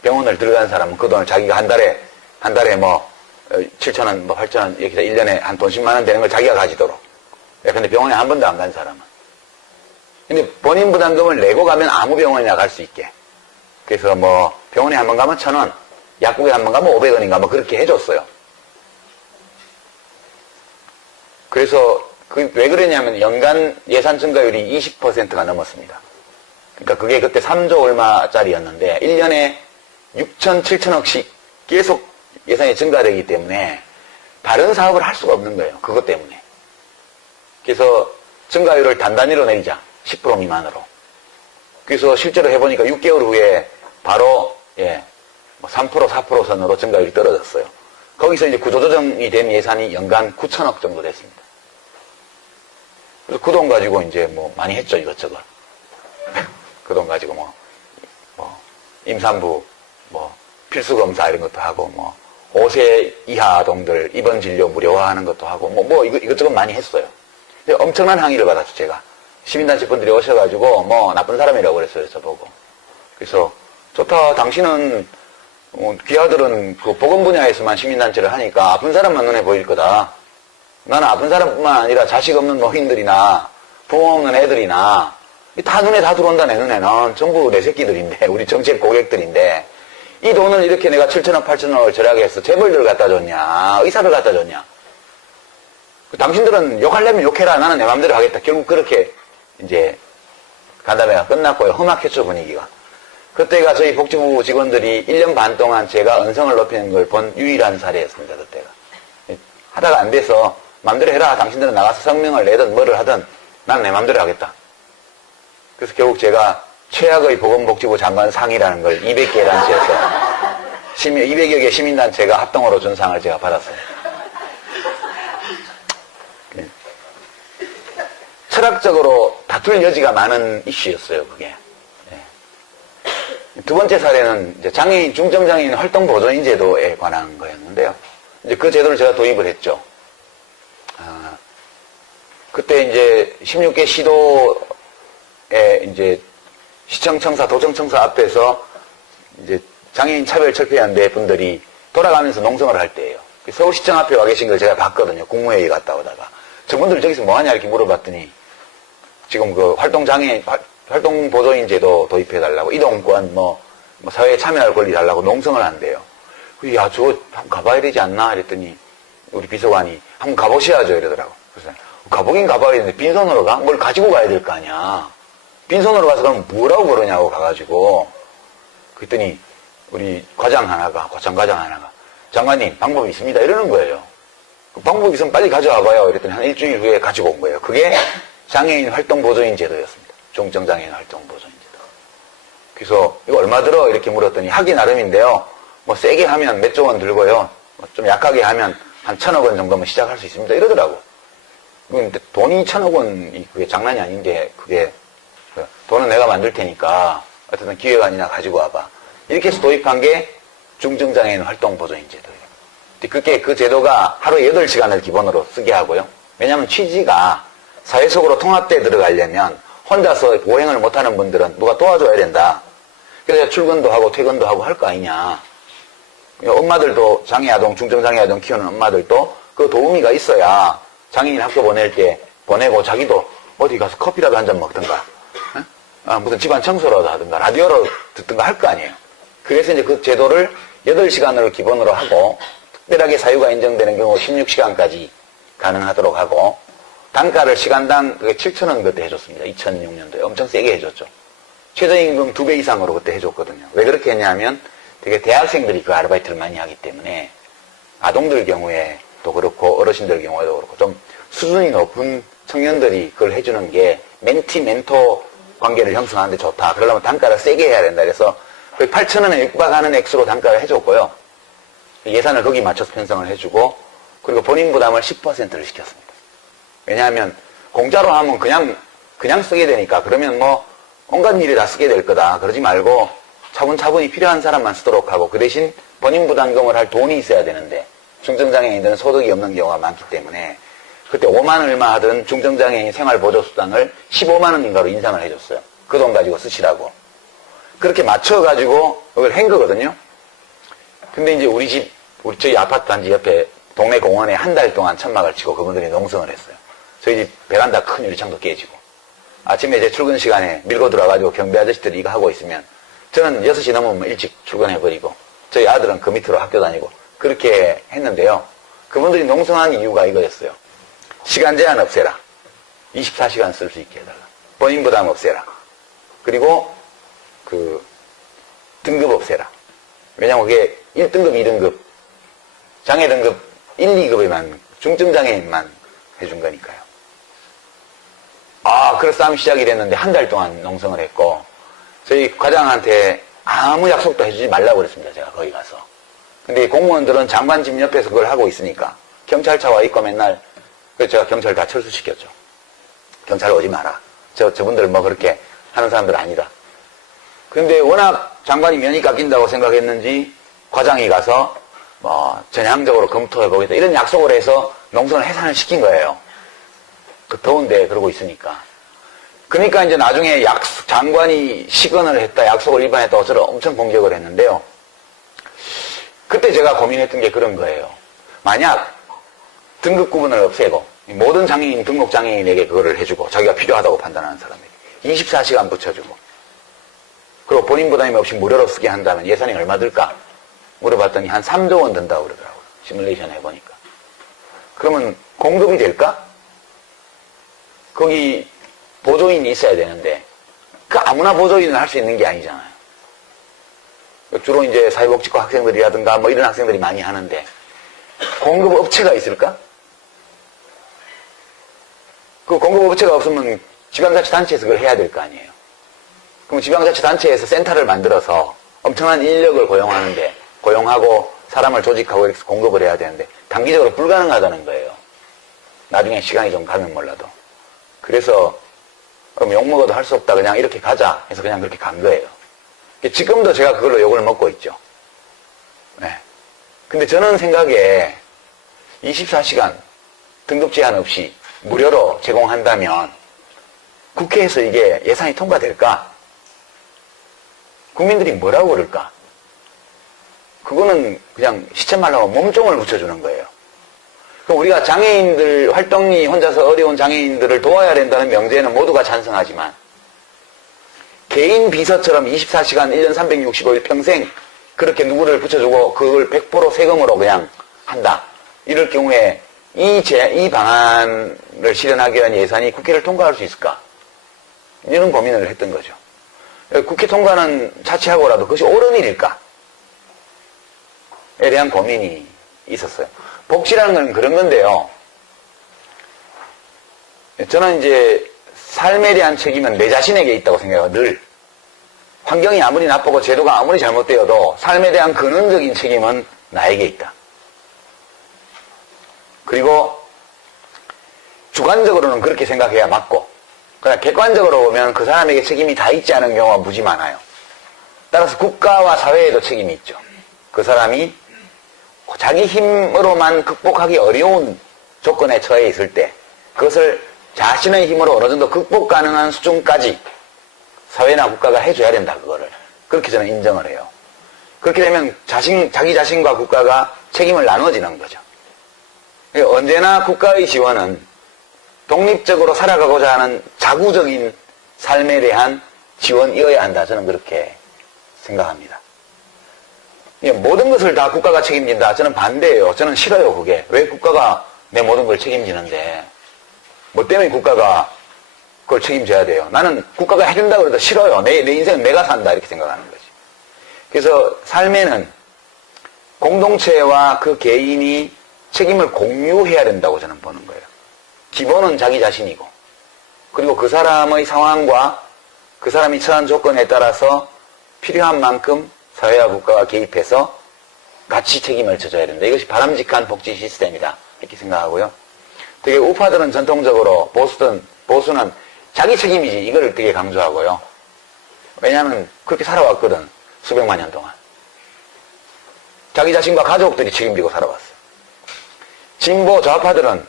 병원을 들어간 사람은 그 돈을 자기가 한 달에 뭐 7,000원, 뭐 8,000원 이렇게 해서 1년에 한 돈 10만 원 되는 걸 자기가 가지도록. 근데 병원에 한 번도 안 간 사람은. 근데 본인 부담금을 내고 가면 아무 병원이나 갈 수 있게. 그래서 뭐 병원에 한 번 가면 1,000원, 약국에 한 번 가면 500원인가 뭐 그렇게 해줬어요. 그래서 왜 그러냐면 연간 예산 증가율이 20%가 넘었습니다. 그러니까 그게 그때 3조 얼마짜리였는데 1년에 6천, 7천억씩 계속 예산이 증가되기 때문에 다른 사업을 할 수가 없는 거예요. 그것 때문에. 그래서 증가율을 단단히로 내리자. 10% 미만으로. 그래서 실제로 해보니까 6개월 후에 바로 3%, 4% 선으로 증가율이 떨어졌어요. 거기서 이제 구조조정이 된 예산이 연간 9천억 정도 됐습니다. 그래서 그 돈 가지고 이제 뭐 많이 했죠, 이것저것. 그 돈 가지고 임산부, 필수검사 이런 것도 하고, 5세 이하 아동들 입원 진료 무료화하는 것도 하고, 이것저것 많이 했어요. 엄청난 항의를 받았죠, 제가. 시민단체 분들이 오셔가지고, 나쁜 사람이라고 그랬어요, 저보고. 그래서, 좋다, 당신은, 귀하들은 그 보건 분야에서만 시민단체를 하니까 아픈 사람만 눈에 보일 거다. 나는 아픈 사람뿐만 아니라 자식 없는 노인들이나 부모 없는 애들이나 다 눈에 다 들어온다. 내 눈에는 전부 내 새끼들인데 우리 정책 고객들인데 이 돈을 이렇게 내가 7천억 8천억을 절약해 해서 재벌들 갖다 줬냐 의사들 갖다 줬냐. 당신들은 욕하려면 욕해라. 나는 내 마음대로 하겠다. 결국 그렇게 이제 간담회가 끝났고요. 험악했죠, 분위기가. 그때가 저희 복지부 직원들이 1년 반 동안 제가 언성을 높이는 걸 본 유일한 사례였습니다. 그때가. 하다가 안 돼서 마음대로 해라. 당신들은 나가서 성명을 내든 뭐를 하든 난 내 마음대로 하겠다. 그래서 결국 제가 최악의 보건복지부 장관 상이라는 걸 200개 단체에서 200여 개 시민단체가 합동으로 준 상을 제가 받았어요. 철학적으로 다툴 여지가 많은 이슈였어요, 그게. 두 번째 사례는 이제 장애인, 중증장애인 활동 보조인 제도에 관한 거였는데요. 이제 그 제도를 제가 도입을 했죠. 그때 이제 16개 시도에 이제 시청청사, 도청청사 앞에서 이제 장애인 차별철폐연대 분들이 돌아가면서 농성을 할 때예요. 서울시청 앞에 와 계신 걸 제가 봤거든요. 국무회의 갔다 오다가. 저분들 저기서 뭐 하냐 이렇게 물어봤더니 지금 그 활동 보조인 제도 도입해달라고, 이동권, 사회에 참여할 권리 달라고 농성을 한대요. 야, 저거 한번 가봐야 되지 않나? 이랬더니, 우리 비서관이, 한번 가보셔야죠. 이러더라고. 그래서, 가보긴 가봐야 되는데, 빈손으로 가? 뭘 가지고 가야 될 거 아니야. 빈손으로 가서 그럼 뭐라고 그러냐고 가가지고, 그랬더니, 우리 과장 하나가, 고참과장 하나가, 장관님, 방법이 있습니다. 이러는 거예요. 그 방법이 있으면 빨리 가져와봐요. 이랬더니, 한 일주일 후에 가지고 온 거예요. 그게 장애인 활동 보조인 제도였습니다. 중증장애인 활동 보조인 제도. 그래서, 이거 얼마 들어? 이렇게 물었더니, 하기 나름인데요. 세게 하면 몇 조 원 들고요. 좀 약하게 하면 한 1,000억 원 정도면 시작할 수 있습니다. 이러더라고. 근데 돈이 1,000억 원이 그게 장난이 아닌 게, 그게, 돈은 내가 만들 테니까, 어쨌든 기획안이나 가지고 와봐. 이렇게 해서 도입한 게 중증장애인 활동 보조인 제도예요. 근데 그 제도가 하루에 8시간을 기본으로 쓰게 하고요. 왜냐하면 취지가 사회 속으로 통합돼 들어가려면 혼자서 보행을 못하는 분들은 누가 도와줘야 된다. 그래서 출근도 하고 퇴근도 하고 할 거 아니냐. 엄마들도 장애아동, 중증장애아동 키우는 엄마들도 그 도우미가 있어야 장애인 학교 보낼 때 보내고 자기도 어디 가서 커피라도 한 잔 먹든가, 무슨 집안 청소라도 하든가, 라디오로 듣든가 할 거 아니에요. 그래서 이제 그 제도를 8시간으로 기본으로 하고, 특별하게 사유가 인정되는 경우 16시간까지 가능하도록 하고, 단가를 시간당 7,000원 그때 해줬습니다. 2006년도에. 엄청 세게 해줬죠. 최저임금 2배 이상으로 그때 해줬거든요. 왜 그렇게 했냐면, 되게 대학생들이 그 아르바이트를 많이 하기 때문에, 아동들 경우에도 그렇고, 어르신들 경우에도 그렇고, 좀 수준이 높은 청년들이 그걸 해주는 게 멘티, 멘토 관계를 형성하는데 좋다. 그러려면 단가를 세게 해야 된다. 그래서 거의 8,000원에 육박하는 액수로 단가를 해줬고요. 예산을 거기 맞춰서 편성을 해주고, 그리고 본인 부담을 10%를 시켰습니다. 왜냐하면 공짜로 하면 그냥 쓰게 되니까, 그러면 온갖 일에 다 쓰게 될 거다. 그러지 말고 차분차분히 필요한 사람만 쓰도록 하고, 그 대신 본인 부담금을 할 돈이 있어야 되는데, 중증장애인들은 소득이 없는 경우가 많기 때문에 그때 5만 얼마 하던 중증장애인 생활보조수당을 15만 원인가로 인상을 해줬어요. 그 돈 가지고 쓰시라고. 그렇게 맞춰가지고 그걸 한 거거든요. 근데 이제 저희 아파트 단지 옆에 동네 공원에 한 달 동안 천막을 치고 그분들이 농성을 했어요. 저희 집 베란다 큰 유리창도 깨지고. 아침에 제 출근 시간에 밀고 들어와가지고 경비 아저씨들이 이거 하고 있으면 저는 6시 넘으면 일찍 출근해버리고 저희 아들은 그 밑으로 학교 다니고 그렇게 했는데요. 그분들이 농성한 이유가 이거였어요. 시간 제한 없애라. 24시간 쓸 수 있게 해달라. 본인 부담 없애라. 그리고 등급 없애라. 왜냐면 그게 1등급, 2등급, 장애 등급 1, 2급에만, 중증장애인만 해준 거니까요. 그래서 싸움이 시작이 됐는데 한 달 동안 농성을 했고, 저희 과장한테 아무 약속도 해주지 말라고 그랬습니다. 제가 거기 가서. 근데 공무원들은 장관 집 옆에서 그걸 하고 있으니까 경찰차 와 있고 맨날, 그래서 제가 경찰 다 철수시켰죠. 경찰 오지 마라. 저분들 뭐 그렇게 하는 사람들 아니다. 근데 워낙 장관이 면이 깎인다고 생각했는지 과장이 가서 뭐 전향적으로 검토해보겠다 이런 약속을 해서 농성을 해산을 시킨 거예요. 그 더운데 그러고 있으니까. 그러니까 이제 나중에 장관이 시건을 했다, 약속을 위반했다, 어쩌라 엄청 공격을 했는데요. 그때 제가 고민했던 게 그런 거예요. 만약 등급 구분을 없애고 모든 장애인, 등록 장애인에게 그거를 해주고 자기가 필요하다고 판단하는 사람에게 24시간 붙여주고 그리고 본인 부담이 없이 무료로 쓰게 한다면 예산이 얼마 들까? 물어봤더니 한 3조 원 든다고 그러더라고요. 시뮬레이션 해보니까. 그러면 공급이 될까? 거기 보조인이 있어야 되는데 아무나 보조인을 할 수 있는 게 아니잖아요. 주로 이제 사회복지과 학생들이라든가 뭐 이런 학생들이 많이 하는데 공급 업체가 있을까? 그 공급 업체가 없으면 지방자치단체에서 그걸 해야 될 거 아니에요. 그럼 지방자치단체에서 센터를 만들어서 엄청난 인력을 고용하고 사람을 조직하고 이렇게 공급을 해야 되는데 단기적으로 불가능하다는 거예요. 나중에 시간이 좀 가면 몰라도. 그래서 그럼 욕먹어도 할 수 없다. 그냥 이렇게 가자 해서 그냥 그렇게 간 거예요. 지금도 제가 그걸로 욕을 먹고 있죠. 네. 근데 저는 생각에 24시간 등급 제한 없이 무료로 제공한다면 국회에서 이게 예산이 통과될까? 국민들이 뭐라고 그럴까? 그거는 그냥 시체 말라고 몸종을 붙여주는 거예요. 그럼 우리가 장애인들, 활동이 혼자서 어려운 장애인들을 도와야 된다는 명제에는 모두가 찬성하지만 개인 비서처럼 24시간 1년 365일 평생 그렇게 누구를 붙여주고 그걸 100% 세금으로 그냥 한다. 이럴 경우에 이 방안을 실현하기 위한 예산이 국회를 통과할 수 있을까? 이런 고민을 했던 거죠. 국회 통과는 차치하고라도 그것이 옳은 일일까? 에 대한 고민이 있었어요. 복지라는 건 그런 건데요. 저는 이제 삶에 대한 책임은 내 자신에게 있다고 생각해요. 늘. 환경이 아무리 나쁘고 제도가 아무리 잘못되어도 삶에 대한 근원적인 책임은 나에게 있다. 그리고 주관적으로는 그렇게 생각해야 맞고, 그러나 객관적으로 보면 그 사람에게 책임이 다 있지 않은 경우가 무지 많아요. 따라서 국가와 사회에도 책임이 있죠. 그 사람이 자기 힘으로만 극복하기 어려운 조건에 처해 있을 때 그것을 자신의 힘으로 어느 정도 극복 가능한 수준까지 사회나 국가가 해줘야 된다. 그거를. 그렇게 저는 인정을 해요. 그렇게 되면 자기 자신과 국가가 책임을 나눠지는 거죠. 언제나 국가의 지원은 독립적으로 살아가고자 하는 자구적인 삶에 대한 지원이어야 한다. 저는 그렇게 생각합니다. 모든 것을 다 국가가 책임진다. 저는 반대예요. 저는 싫어요. 그게. 왜 국가가 내 모든 걸 책임지는데 뭐 때문에 국가가 그걸 책임져야 돼요. 나는 국가가 해준다고 해도 싫어요. 내 인생은 내가 산다. 이렇게 생각하는 거지. 그래서 삶에는 공동체와 그 개인이 책임을 공유해야 된다고 저는 보는 거예요. 기본은 자기 자신이고, 그리고 그 사람의 상황과 그 사람이 처한 조건에 따라서 필요한 만큼 사회와 국가가 개입해서 같이 책임을 져줘야 된다. 이것이 바람직한 복지 시스템이다. 이렇게 생각하고요. 되게 우파들은 전통적으로 보수는 자기 책임이지 이걸 되게 강조하고요. 왜냐하면 그렇게 살아왔거든. 수백만 년 동안. 자기 자신과 가족들이 책임지고 살아왔어요. 진보 좌파들은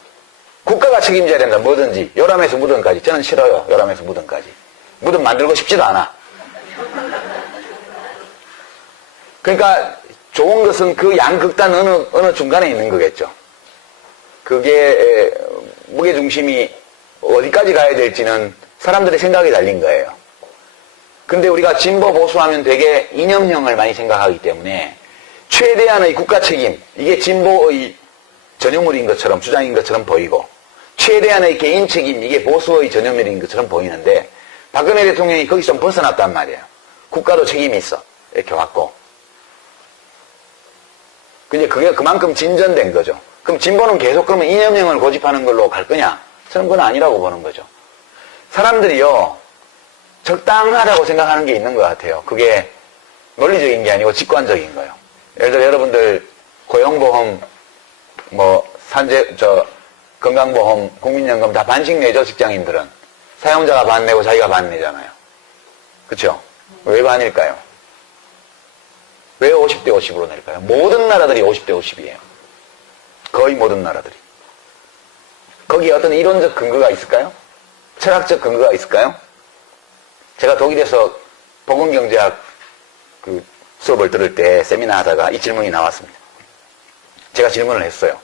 국가가 책임져야 된다. 뭐든지. 요람에서 무덤까지. 저는 싫어요. 요람에서 무덤까지. 무덤 만들고 싶지도 않아. 그러니까 좋은 것은 그 양극단 어느 중간에 있는 거겠죠. 그게 무게중심이 어디까지 가야 될지는 사람들의 생각에 달린 거예요. 근데 우리가 진보 보수하면 되게 이념형을 많이 생각하기 때문에 최대한의 국가 책임, 이게 진보의 전유물인 것처럼, 주장인 것처럼 보이고, 최대한의 개인 책임, 이게 보수의 전유물인 것처럼 보이는데, 박근혜 대통령이 거기서 좀 벗어났단 말이에요. 국가도 책임이 있어. 이렇게 왔고. 근데 그게 그만큼 진전된 거죠. 그럼 진보는 계속 그러면 이념형을 고집하는 걸로 갈 거냐? 저는 그건 아니라고 보는 거죠. 사람들이요, 적당하다고 생각하는 게 있는 것 같아요. 그게 논리적인 게 아니고 직관적인 거예요. 예를 들어 여러분들 고용보험, 건강보험, 국민연금 다 반씩 내죠, 직장인들은. 사용자가 반 내고 자기가 반 내잖아요. 그쵸? 왜 반일까요? 왜 50대 50으로 낼까요? 모든 나라들이 50대 50이에요. 거의 모든 나라들이. 거기에 어떤 이론적 근거가 있을까요? 철학적 근거가 있을까요? 제가 독일에서 보건경제학 수업을 들을 때 세미나 하다가 이 질문이 나왔습니다. 제가 질문을 했어요.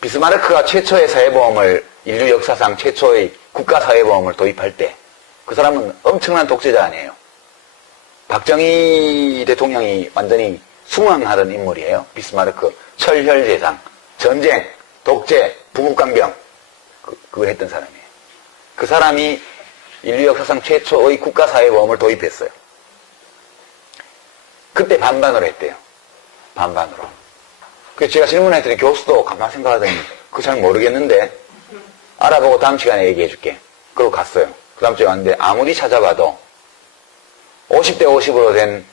비스마르크가 최초의 사회보험을, 인류 역사상 최초의 국가사회보험을 도입할 때 그 사람은 엄청난 독재자 아니에요. 박정희 대통령이 완전히 숭앙하던 인물이에요. 비스마르크, 철혈제상, 전쟁, 독재, 부국강병 그거 했던 사람이에요. 그 사람이 인류 역사상 최초의 국가사회보험을 도입했어요. 그때 반반으로 했대요. 반반으로. 그래서 제가 질문했더니 교수도 가만 생각하더니 그거 잘 모르겠는데 알아보고 다음 시간에 얘기해 줄게. 그러고 갔어요. 그 다음 주에 왔는데 아무리 찾아봐도 50대 50으로 된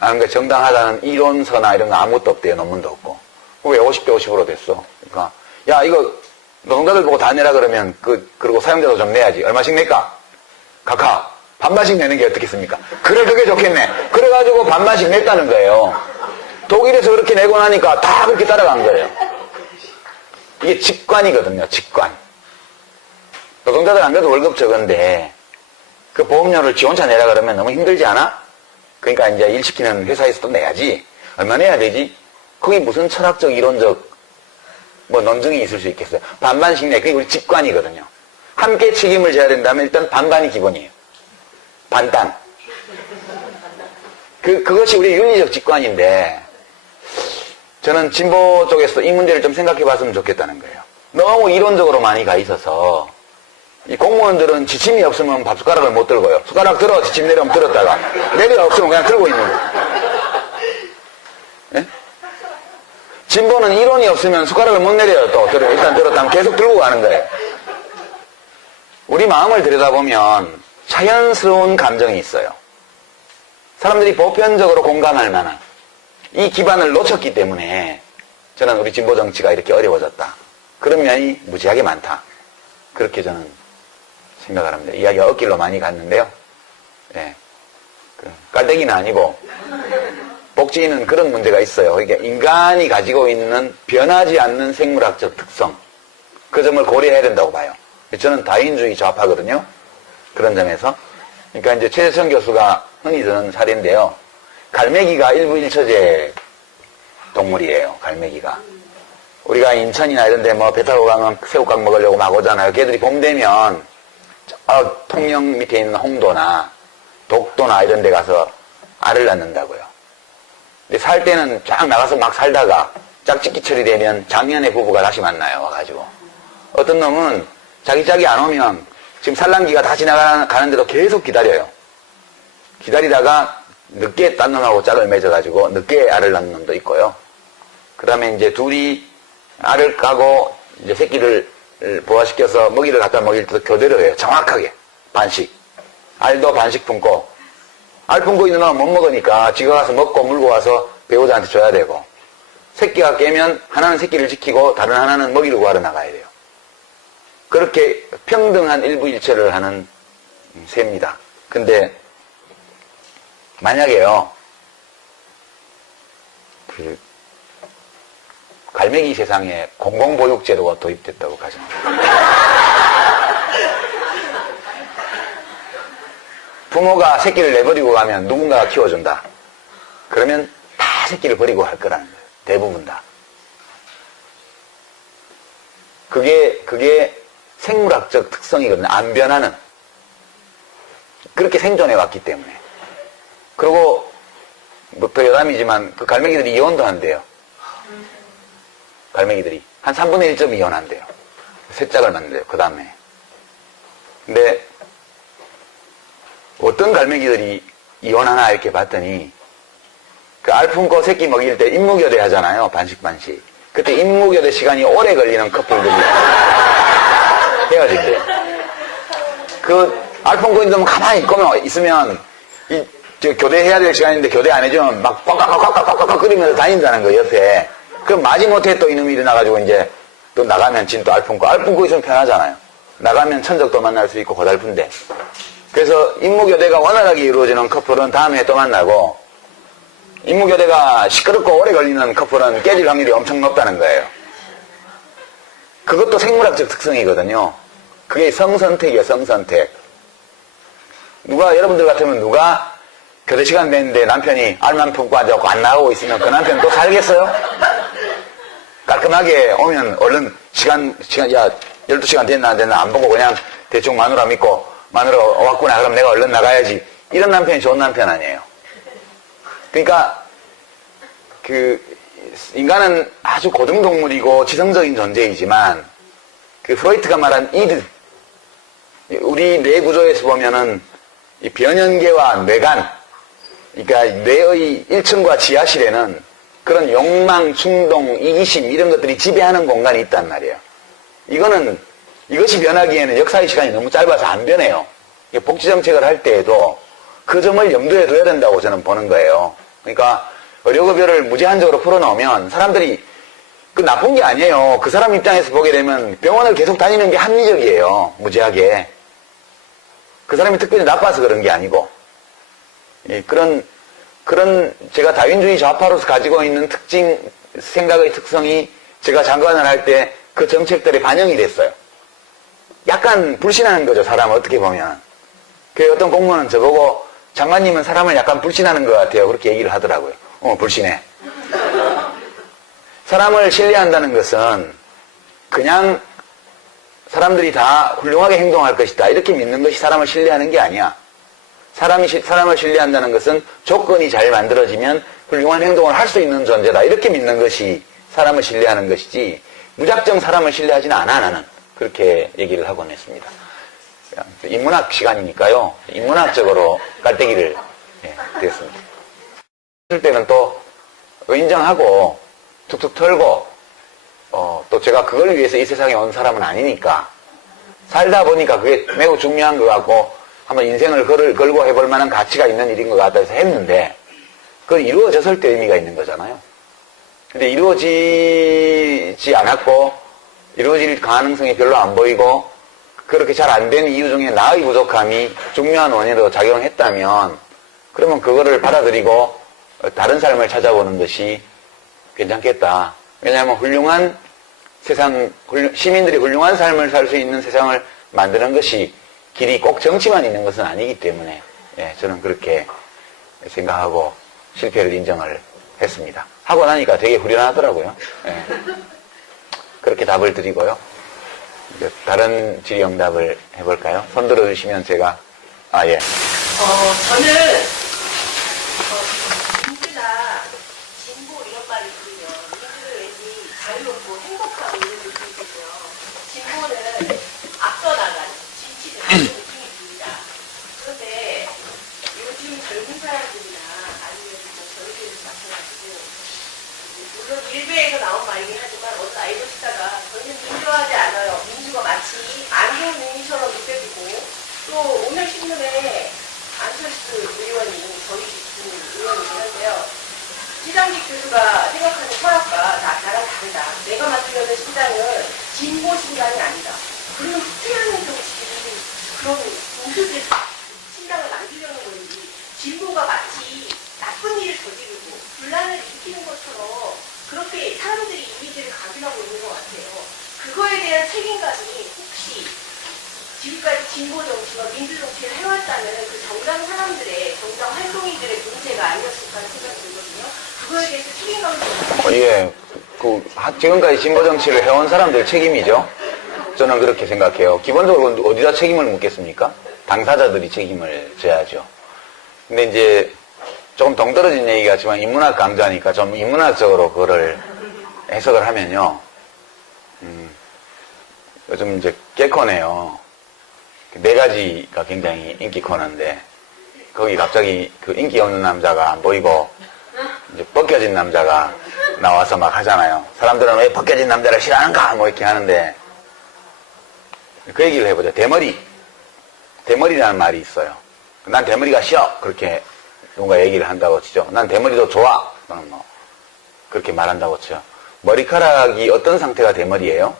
그러니까 정당하다는 이론서나 이런 거 아무것도 없대요. 논문도 없고. 왜 50대 50으로 됐어? 그러니까 야 이거 노동자들 보고 다 내라 그러면 그리고 사용자도 좀 내야지. 얼마씩 낼까? 각하 반반씩 내는 게 어떻겠습니까? 그래 그게 좋겠네. 그래가지고 반반씩 냈다는 거예요. 독일에서 그렇게 내고 나니까 다 그렇게 따라간 거예요. 이게 직관이거든요. 직관. 노동자들 안 그래도 월급 적은데 그 보험료를 지 혼자 내라 그러면 너무 힘들지 않아? 그러니까 이제 일 시키는 회사에서도 내야지. 얼마 내야 되지? 그게 무슨 철학적, 이론적 논증이 있을 수 있겠어요. 반반씩 내. 그게 우리 직관이거든요. 함께 책임을 져야 된다면 일단 반반이 기본이에요. 반반. 그것이 우리 윤리적 직관인데 저는 진보 쪽에서 이 문제를 좀 생각해 봤으면 좋겠다는 거예요. 너무 이론적으로 많이 가 있어서 이 공무원들은 지침이 없으면 밥 숟가락을 못 들고요. 숟가락 들어 지침 내려면 들었다가 내려 없으면 그냥 들고 있는 거예요. 네? 진보는 이론이 없으면 숟가락을 못 내려요. 또 일단 들었다면 계속 들고 가는 거예요. 우리 마음을 들여다보면 자연스러운 감정이 있어요. 사람들이 보편적으로 공감할 만한 이 기반을 놓쳤기 때문에 저는 우리 진보 정치가 이렇게 어려워졌다. 그런 면이 무지하게 많다. 그렇게 저는 생각을 합니다. 이야기가 엇길로 많이 갔는데요. 예. 깔때기는 아니고 복지는 그런 문제가 있어요. 그러니까 인간이 가지고 있는 변하지 않는 생물학적 특성, 그 점을 고려해야 된다고 봐요. 저는 다인주의 좌파거든요. 그런 점에서. 그러니까 이제 최재성 교수가 흔히 드는 사례인데요. 갈매기가 일부일처제 동물이에요. 갈매기가. 우리가 인천이나 이런 데 배 타고 가면 새우깡 먹으려고 막 오잖아요. 걔들이 봄 되면 통영 밑에 있는 홍도나 독도나 이런 데 가서 알을 낳는다고요. 근데 살 때는 쫙 나가서 막 살다가 짝짓기철이 되면 작년에 부부가 다시 만나요. 와가지고. 어떤 놈은 자기 짝이 안 오면 지금 산란기가 다 지나가는데도 계속 기다려요. 기다리다가 늦게 딴 놈하고 짝을 맺어가지고 늦게 알을 낳는 놈도 있고요. 그 다음에 이제 둘이 알을 까고 이제 새끼를 부화시켜서 먹이를 갖다 먹일 때도 교대로 해요. 정확하게. 반씩. 알도 반씩 품고. 알 품고 있는 놈은 못 먹으니까 지가 가서 먹고 물고 와서 배우자한테 줘야 되고. 새끼가 깨면 하나는 새끼를 지키고 다른 하나는 먹이를 구하러 나가야 돼요. 그렇게 평등한 일부일체를 하는 새입니다. 근데 만약에요. 갈매기 세상에 공공보육제도가 도입됐다고 가정합니다. 부모가 새끼를 내버리고 가면 누군가가 키워준다. 그러면 다 새끼를 버리고 할 거라는 거예요. 대부분 다. 그게 생물학적 특성이거든요. 안 변하는. 그렇게 생존해 왔기 때문에. 그리고 뭐 더 여담이지만 그 갈매기들이 이혼도 한대요. 갈매기들이 한 3분의 1점 이혼한대요. 새 짝을 만든대요. 그 다음에. 근데 어떤 갈매기들이 이혼하나 이렇게 봤더니 그 알품고 새끼 먹일 때 임무교대 하잖아요. 반씩. 그때 임무교대 시간이 오래 걸리는 커플들이 헤어진대요. 그 알품고 있으면 가만히 있으면 교대해야 될 시간인데 교대 안 해주면 막 꽉꽉꽉꽉꽉꽉 끓이면서 다닌다는 거예요. 옆에. 그럼 마지못해 또 이놈이 일어나가지고 이제 또 나가면 진 또 알품고 있으면 편하잖아요. 나가면 천적도 만날 수 있고 고달픈데. 그래서 임무교대가 원활하게 이루어지는 커플은 다음 해에 또 만나고, 임무교대가 시끄럽고 오래 걸리는 커플은 깨질 확률이 엄청 높다는 거예요. 그것도 생물학적 특성이거든요. 그게 성선택이에요. 성선택. 여러분들 같으면 누가 교대 시간 됐는데 남편이 알만 품고 앉아갖고 안 나가고 있으면 그 남편 또 살겠어요? 깔끔하게 오면 얼른 시간, 12시간 됐나 안 됐나 안 보고 그냥 대충 마누라 믿고 마누라 왔구나 그럼 내가 얼른 나가야지. 이런 남편이 좋은 남편 아니에요. 그러니까 인간은 아주 고등동물이고 지성적인 존재이지만 그 프로이트가 말한 이드, 우리 뇌 구조에서 보면은 이 변연계와 뇌간, 그러니까 뇌의 1층과 지하실에는 그런 욕망, 충동, 이기심 이런 것들이 지배하는 공간이 있단 말이에요. 이것이 변하기에는 역사의 시간이 너무 짧아서 안 변해요. 복지정책을 할 때에도 그 점을 염두에 둬야 된다고 저는 보는 거예요. 그러니까 의료급여를 무제한적으로 풀어놓으면 사람들이 그 나쁜 게 아니에요. 그 사람 입장에서 보게 되면 병원을 계속 다니는 게 합리적이에요. 무제하게. 그 사람이 특별히 나빠서 그런 게 아니고. 예, 그런 제가 다윈주의 좌파로서 가지고 있는 생각의 특성이 제가 장관을 할 때 그 정책들에 반영이 됐어요. 약간 불신하는 거죠, 사람을 어떻게 보면. 그 어떤 공무원은 저보고 장관님은 사람을 약간 불신하는 것 같아요. 그렇게 얘기를 하더라고요. 불신해. 사람을 신뢰한다는 것은 그냥 사람들이 다 훌륭하게 행동할 것이다. 이렇게 믿는 것이 사람을 신뢰하는 게 아니야. 사람을 신뢰한다는 것은 조건이 잘 만들어지면 훌륭한 행동을 할 수 있는 존재다. 이렇게 믿는 것이 사람을 신뢰하는 것이지 무작정 사람을 신뢰하지는 않아 나는. 그렇게 얘기를 하곤 했습니다. 인문학 시간이니까요. 인문학적으로 깔때기를 드렸습니다. 그럴 때는 또 인정하고 툭툭 털고 또 제가 그걸 위해서 이 세상에 온 사람은 아니니까 살다 보니까 그게 매우 중요한 것 같고 한번 인생을 걸고 해볼 만한 가치가 있는 일인 것 같다 해서 했는데 그건 이루어졌을 때 의미가 있는 거잖아요. 근데 이루어지지 않았고 이루어질 가능성이 별로 안 보이고 그렇게 잘 안 된 이유 중에 나의 부족함이 중요한 원인으로 작용했다면 그러면 그거를 받아들이고 다른 삶을 찾아보는 것이 괜찮겠다. 왜냐하면 훌륭한 세상, 시민들이 훌륭한 삶을 살 수 있는 세상을 만드는 것이 길이 꼭 정치만 있는 것은 아니기 때문에 저는 그렇게 생각하고 실패를 인정을 했습니다. 하고 나니까 되게 후련하더라고요. 그렇게 답을 드리고요. 이제 다른 질의응답을 해볼까요? 손 들어주시면 제가 예. 저는 민주나 진보 이런 말이 들리면 민주는 왠지 자유롭고 행복하고 이런 느낌이 들고요. 진보는 앞서 나가는 진취는 그런 느낌이 듭니다. 그런데 요즘 젊은 사람들이나 아니면 저희들도 마찬가지고 물론 일베에서 나온 말이긴 하지만 어느 아이돌 스타가 저희는 민주화하지 않아요. 민주가 마치 안 좋은 의미처럼 느껴지고 또 오늘 신문에 안철수 의원이 저희 집 의원이긴 한데요. 시장직 교수가 생각하는 철학과 나랑 다르다. 내가 맡으려는 신당은 진보 신당이 아니다. 그런 후퇴하는 정치들이 그런 우습게 신당을 만들려는 건지 진보가 마치 나쁜 일을 저지르고 분란을 일으키는 것처럼 그렇게 사람들이 이미지를 지금까지 진보 정치와 민주 정치를 해왔다는 그 정당 사람들의, 정당 활동인들의 문제가 아니었을까 하는 생각이 들거든요. 그거에 대해서 책임감을 좀. 예, 지금까지 진보 정치를 해온 사람들 책임이죠. 저는 그렇게 생각해요. 기본적으로 어디다 책임을 묻겠습니까? 당사자들이 책임을 져야죠. 근데 이제 조금 동떨어진 얘기 같지만 인문학 강좌니까 좀 인문학적으로 그거를 해석을 하면요. 요즘 이제 개코네요. 네 가지가 굉장히 인기 코너인데 거기 갑자기 그 인기 없는 남자가 안 보이고 이제 벗겨진 남자가 나와서 막 하잖아요. 사람들은 왜 벗겨진 남자를 싫어하는가 뭐 이렇게 하는데 그 얘기를 해보죠. 대머리라는 말이 있어요. 난 대머리가 싫어 그렇게 누군가 얘기를 한다고 치죠. 난 대머리도 좋아 그럼 뭐 그렇게 말한다고 치죠. 머리카락이 어떤 상태가 대머리예요?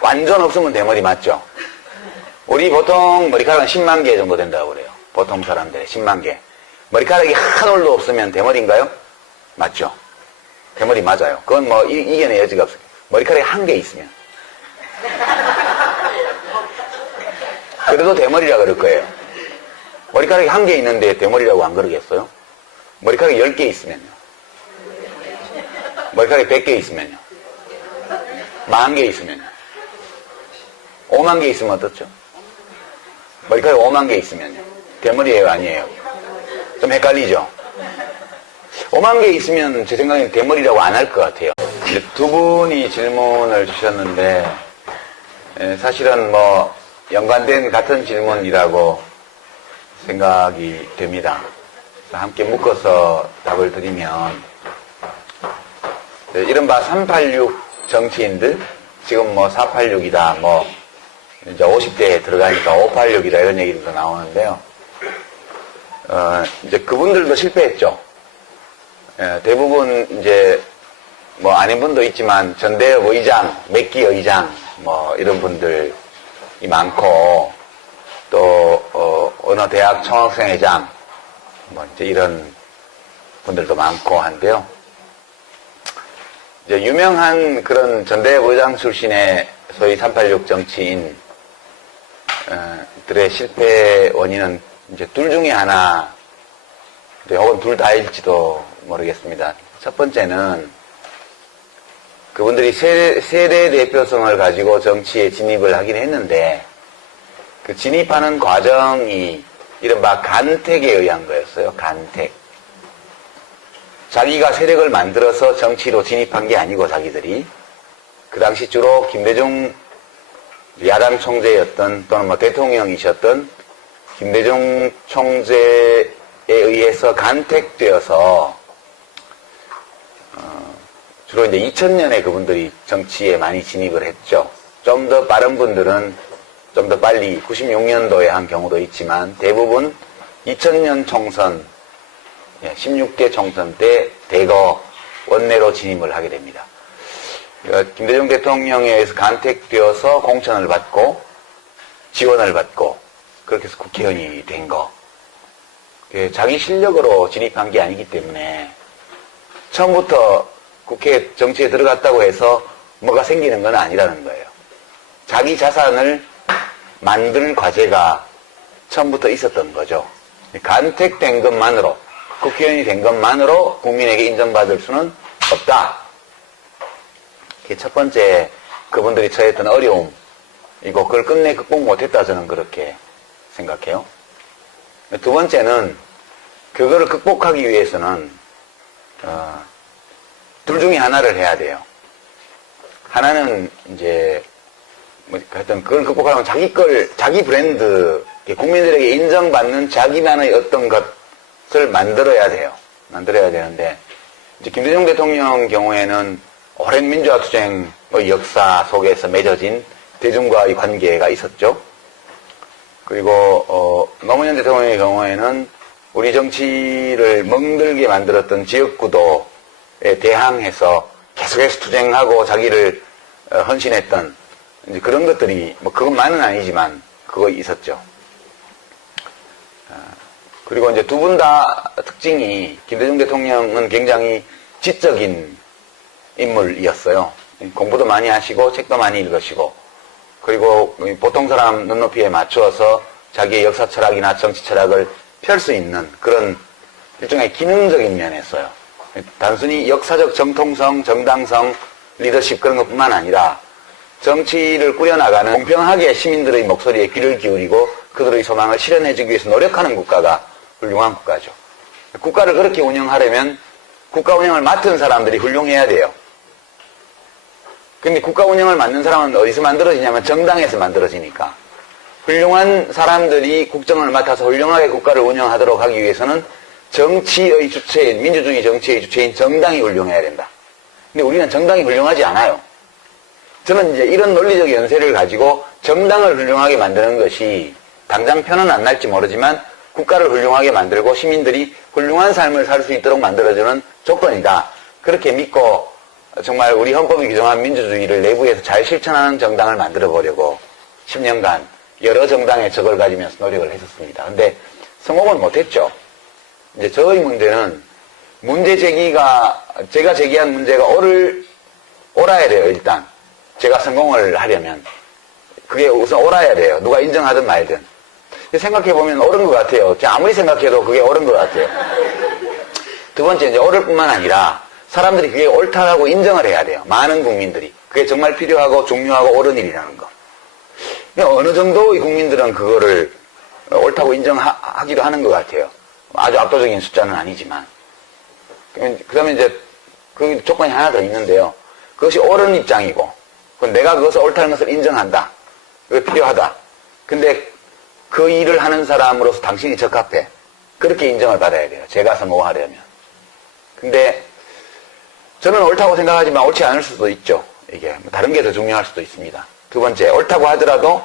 완전 없으면 대머리 맞죠? 우리 보통 머리카락은 10만 개 정도 된다고 그래요. 보통 사람들의 10만 개. 머리카락이 한 올도 없으면 대머리인가요? 맞죠? 대머리 맞아요. 그건 뭐 이겨낼 여지가 없어요. 머리카락이 한 개 있으면. 그래도 대머리라 그럴 거예요. 머리카락이 한 개 있는데 대머리라고 안 그러겠어요? 머리카락이 10개 있으면요. 머리카락이 100개 있으면요. 10,000개 있으면요. 5만 개 있으면 어떻죠? 머리카락이 5만 개 있으면요. 대머리예요, 아니에요? 좀 헷갈리죠? 5만 개 있으면 제 생각엔 대머리라고 안 할 것 같아요. 이제 두 분이 질문을 주셨는데 사실은 뭐 연관된 같은 질문이라고 생각이 됩니다. 함께 묶어서 답을 드리면 이른바 386 정치인들 지금 뭐 486이다 뭐 이제 50대에 들어가니까 586이다 이런 얘기도 나오는데요. 이제 그분들도 실패했죠. 대부분 이제 뭐 아닌 분도 있지만 전대협 의장, 맥기 의장 뭐 이런 분들이 많고 또 어느 대학 총학생회장 뭐 이제 이런 분들도 많고 한데요. 이제 유명한 그런 전대협 의장 출신의 소위 386 정치인 들의 실패 원인은 이제 둘 중에 하나, 혹은 둘 다일지도 모르겠습니다. 첫 번째는 그분들이 세대 대표성을 가지고 정치에 진입을 하긴 했는데 그 진입하는 과정이 이른바 간택에 의한 거였어요. 간택. 자기가 세력을 만들어서 정치로 진입한 게 아니고 자기들이 그 당시 주로 김대중 야당 총재였던 또는 뭐 대통령이셨던 김대중 총재에 의해서 간택되어서 주로 이제 2000년에 그분들이 정치에 많이 진입을 했죠. 좀 더 빠른 분들은 좀 더 빨리 96년도에 한 경우도 있지만 대부분 2000년 총선 16대 총선 때 대거 원내로 진입을 하게 됩니다. 그러니까 김대중 대통령에 의해서 간택되어서 공천을 받고 지원을 받고 그렇게 해서 국회의원이 된 거. 자기 실력으로 진입한 게 아니기 때문에 처음부터 국회 정치에 들어갔다고 해서 뭐가 생기는 건 아니라는 거예요. 자기 자산을 만들 과제가 처음부터 있었던 거죠. 간택된 것만으로, 국회의원이 된 것만으로 국민에게 인정받을 수는 없다. 그게 첫 번째 그분들이 처했던 어려움이고 그걸 끝내 극복 못했다 저는 그렇게 생각해요. 두 번째는 그거를 극복하기 위해서는 둘 중에 하나를 해야 돼요. 하나는 이제 뭐 하여튼 그걸 극복하려면 자기 브랜드, 국민들에게 인정받는 자기만의 어떤 것을 만들어야 돼요. 만들어야 되는데 이제 김대중 대통령 경우에는 오랜 민주화 투쟁의 역사 속에서 맺어진 대중과의 관계가 있었죠. 그리고 노무현 대통령의 경우에는 우리 정치를 멍들게 만들었던 지역구도에 대항해서 계속해서 투쟁하고 자기를 헌신했던 이제 그런 것들이 뭐 그것만은 아니지만 그거 있었죠. 그리고 이제 두 분 다 특징이 김대중 대통령은 굉장히 지적인 인물이었어요. 공부도 많이 하시고 책도 많이 읽으시고 그리고 보통 사람 눈높이에 맞추어서 자기의 역사 철학이나 정치 철학을 펼 수 있는 그런 일종의 기능적인 면에서요. 단순히 역사적 정통성, 정당성, 리더십 그런 것뿐만 아니라 정치를 꾸려나가는 공평하게 시민들의 목소리에 귀를 기울이고 그들의 소망을 실현해주기 위해서 노력하는 국가가 훌륭한 국가죠. 국가를 그렇게 운영하려면 국가 운영을 맡은 사람들이 훌륭해야 돼요. 근데 국가 운영을 맡는 사람은 어디서 만들어지냐면 정당에서 만들어지니까. 훌륭한 사람들이 국정을 맡아서 훌륭하게 국가를 운영하도록 하기 위해서는 정치의 주체인, 민주주의 정치의 주체인 정당이 훌륭해야 된다. 근데 우리는 정당이 훌륭하지 않아요. 저는 이제 이런 논리적 연세를 가지고 정당을 훌륭하게 만드는 것이 당장 편은 안 날지 모르지만 국가를 훌륭하게 만들고 시민들이 훌륭한 삶을 살 수 있도록 만들어주는 조건이다. 그렇게 믿고 정말 우리 헌법이 규정한 민주주의를 내부에서 잘 실천하는 정당을 만들어 보려고 10년간 여러 정당의 적을 가지면서 노력을 했었습니다. 근데 성공을 못했죠. 이제 저의 문제는 문제 제기가, 제가 제기한 문제가 옳아야 돼요, 일단. 제가 성공을 하려면. 그게 우선 옳아야 돼요. 누가 인정하든 말든. 생각해보면 옳은 것 같아요. 제가 아무리 생각해도 그게 옳은 것 같아요. 두 번째, 이제 옳을 뿐만 아니라 사람들이 그게 옳다라고 인정을 해야 돼요. 많은 국민들이. 그게 정말 필요하고 중요하고 옳은 일이라는 거. 어느 정도의 국민들은 그거를 옳다고 인정하기도 하는 것 같아요. 아주 압도적인 숫자는 아니지만. 그 다음에 이제 그 조건이 하나 더 있는데요. 그것이 옳은 입장이고, 내가 그것을 옳다는 것을 인정한다. 그게 필요하다. 근데 그 일을 하는 사람으로서 당신이 적합해. 그렇게 인정을 받아야 돼요. 제가 성공하려면. 근데 저는 옳다고 생각하지만 옳지 않을 수도 있죠. 이게 다른 게 더 중요할 수도 있습니다. 두 번째, 옳다고 하더라도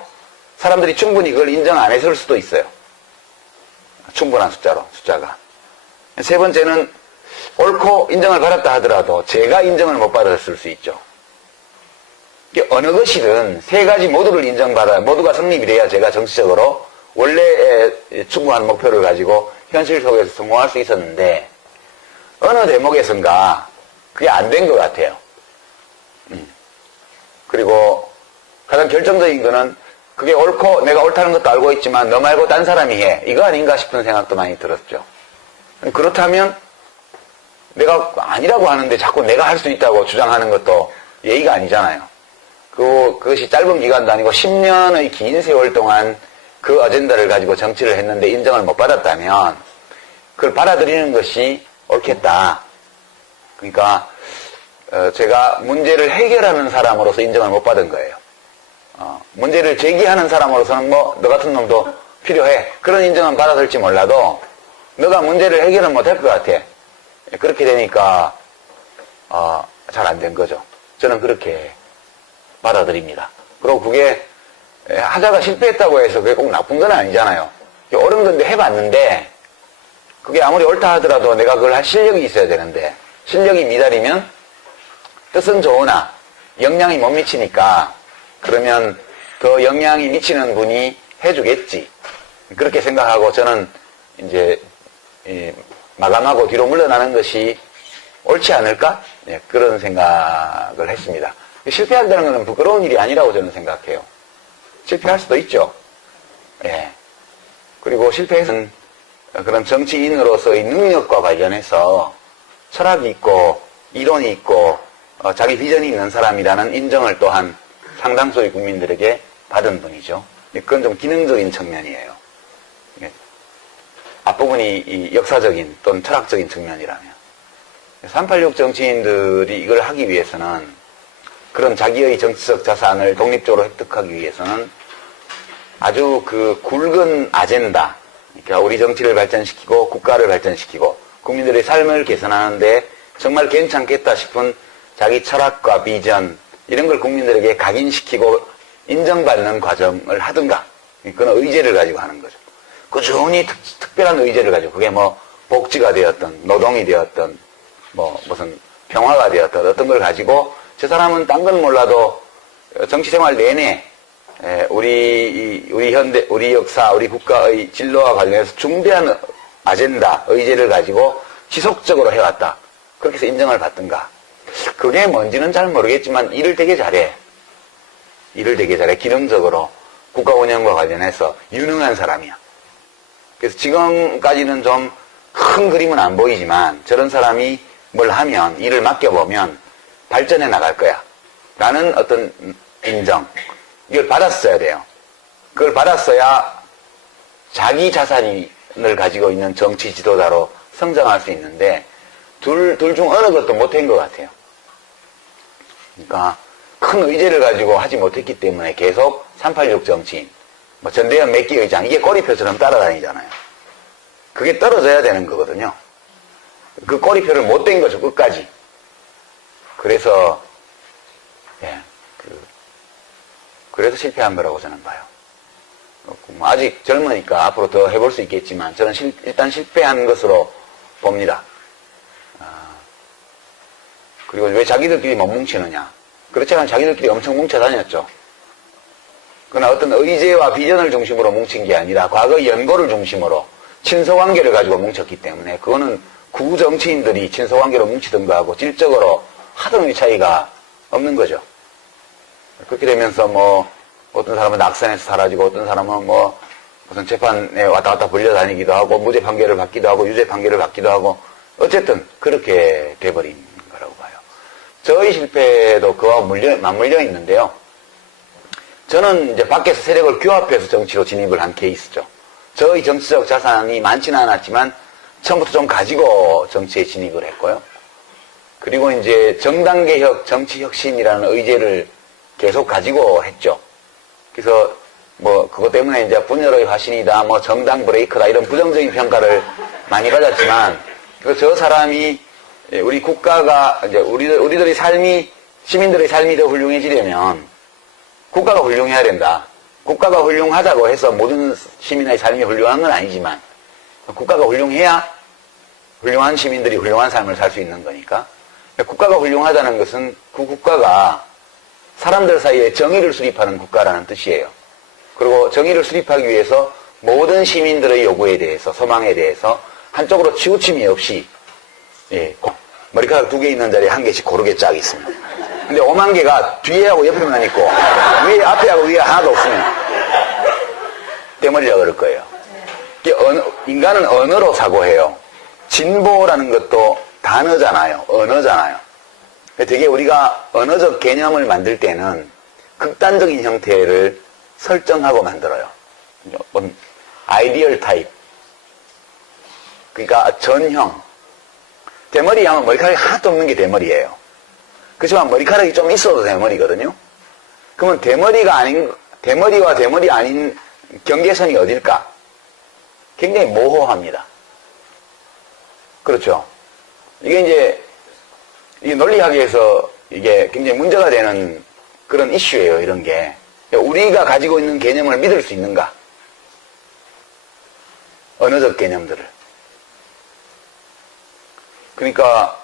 사람들이 충분히 그걸 인정 안 했을 수도 있어요. 충분한 숫자가. 세 번째는 옳고 인정을 받았다 하더라도 제가 인정을 못 받았을 수 있죠. 어느 것이든 세 가지 모두를 인정받아야, 모두가 성립이 돼야 제가 정치적으로 원래 추구한 목표를 가지고 현실 속에서 성공할 수 있었는데 어느 대목에선가 그게 안 된 것 같아요. 그리고 가장 결정적인 거는 그게 옳고 내가 옳다는 것도 알고 있지만 너 말고 딴 사람이 해. 이거 아닌가 싶은 생각도 많이 들었죠. 그렇다면 내가 아니라고 하는데 자꾸 내가 할 수 있다고 주장하는 것도 예의가 아니잖아요. 그것이 짧은 기간도 아니고 10년의 긴 세월 동안 그 어젠다를 가지고 정치를 했는데 인정을 못 받았다면 그걸 받아들이는 것이 옳겠다. 그러니까 제가 문제를 해결하는 사람으로서 인정을 못 받은 거예요. 문제를 제기하는 사람으로서는 너 같은 놈도 필요해. 그런 인정은 받아들일지 몰라도 너가 문제를 해결은 못할 것 같아. 그렇게 되니까 잘 안 된 거죠. 저는 그렇게 받아들입니다. 그리고 그게 하다가 실패했다고 해서 그게 꼭 나쁜 건 아니잖아요. 옳은 건데 해봤는데 그게 아무리 옳다 하더라도 내가 그걸 할 실력이 있어야 되는데 실력이 미달이면 뜻은 좋으나 영향이 못 미치니까 그러면 더 영향이 미치는 분이 해주겠지. 그렇게 생각하고 저는 이제 마감하고 뒤로 물러나는 것이 옳지 않을까? 네, 그런 생각을 했습니다. 실패한다는 것은 부끄러운 일이 아니라고 저는 생각해요. 실패할 수도 있죠. 예. 그리고 실패는 그런 정치인으로서의 능력과 관련해서 철학이 있고 이론이 있고 자기 비전이 있는 사람이라는 인정을 또한 상당수의 국민들에게 받은 분이죠. 그건 좀 기능적인 측면이에요. 앞부분이 이 역사적인 또는 철학적인 측면이라면 386 정치인들이 이걸 하기 위해서는 그런 자기의 정치적 자산을 독립적으로 획득하기 위해서는 아주 그 굵은 아젠다, 그러니까 우리 정치를 발전시키고 국가를 발전시키고 국민들의 삶을 개선하는데 정말 괜찮겠다 싶은 자기 철학과 비전 이런 걸 국민들에게 각인시키고 인정받는 과정을 하든가 그건 의제를 가지고 하는 거죠. 꾸준히 특별한 의제를 가지고 그게 뭐 복지가 되었던 노동이 되었던 뭐 무슨 평화가 되었던 어떤 걸 가지고 저 사람은 딴 건 몰라도 정치 생활 내내 우리 역사, 우리 국가의 진로와 관련해서 중대한 아젠다, 의제를 가지고 지속적으로 해왔다. 그렇게 해서 인정을 받든가. 그게 뭔지는 잘 모르겠지만 일을 되게 잘해. 일을 되게 잘해. 기능적으로 국가 운영과 관련해서 유능한 사람이야. 그래서 지금까지는 좀 큰 그림은 안 보이지만 저런 사람이 뭘 하면, 일을 맡겨보면 발전해 나갈 거야 라는 어떤 인정, 이걸 받았어야 돼요. 그걸 받았어야 자기 자산을 가지고 있는 정치 지도자로 성장할 수 있는데 둘 중 어느 것도 못한 것 같아요. 그러니까 큰 의제를 가지고 하지 못했기 때문에 계속 386 정치인, 뭐 전대현 맥기 의장, 이게 꼬리표처럼 따라다니잖아요. 그게 떨어져야 되는 거거든요. 그 꼬리표를 못 댄 거죠, 끝까지. 그래서 그래서 실패한 거라고 저는 봐요. 아직 젊으니까 앞으로 더 해볼 수 있겠지만 저는 일단 실패한 것으로 봅니다. 그리고 왜 자기들끼리 못 뭉치느냐? 그렇지 않으면 자기들끼리 엄청 뭉쳐 다녔죠. 그러나 어떤 의제와 비전을 중심으로 뭉친 게 아니라 과거 연고를 중심으로 친서관계를 가지고 뭉쳤기 때문에 그거는 구정치인들이 친서관계로 뭉치던 거하고 질적으로 하등의 차이가 없는 거죠. 그렇게 되면서 뭐 어떤 사람은 낙선해서 사라지고 어떤 사람은 뭐 무슨 재판에 왔다 갔다 불려다니기도 하고 무죄 판결을 받기도 하고 유죄 판결을 받기도 하고 어쨌든 그렇게 돼버린 거라고 봐요. 저희 실패도 그와 맞물려 있는데요. 저는 이제 밖에서 세력을 규합해서 정치로 진입을 한 케이스죠. 저희 정치적 자산이 많지는 않았지만 처음부터 좀 가지고 정치에 진입을 했고요. 그리고 이제 정당개혁, 정치혁신이라는 의제를 계속 가지고 했죠. 그래서 뭐 그것 때문에 이제 분열의 화신이다, 뭐 정당 브레이크다 이런 부정적인 평가를 많이 받았지만 저 사람이 우리 국가가 이제 우리들의 삶이, 시민들의 삶이 더 훌륭해지려면 국가가 훌륭해야 된다. 국가가 훌륭하다고 해서 모든 시민의 삶이 훌륭한 건 아니지만 국가가 훌륭해야 훌륭한 시민들이 훌륭한 삶을 살 수 있는 거니까 국가가 훌륭하다는 것은 그 국가가 사람들 사이에 정의를 수립하는 국가라는 뜻이에요. 그리고 정의를 수립하기 위해서 모든 시민들의 요구에 대해서, 소망에 대해서 한쪽으로 치우침이 없이 머리카락 2개 있는 자리에 1개씩 고르게 쫙 있습니다. 근데 5만 개가 뒤에하고 옆에만 있고 위에, 앞에하고 위에 하나도 없으면 떼머리라 그럴 거예요. 인간은 언어로 사고해요. 진보라는 것도 단어잖아요. 언어잖아요. 되게 우리가 언어적 개념을 만들 때는 극단적인 형태를 설정하고 만들어요. 아이디얼 타입. 그러니까 전형. 대머리 하면 머리카락이 하나도 없는 게 대머리예요. 그렇지만 머리카락이 좀 있어도 대머리거든요. 그러면 대머리와 대머리 아닌 경계선이 어딜까? 굉장히 모호합니다. 그렇죠. 이게 논리학에서 이게 굉장히 문제가 되는 그런 이슈예요, 이런 게. 우리가 가지고 있는 개념을 믿을 수 있는가? 언어적 개념들을. 그러니까,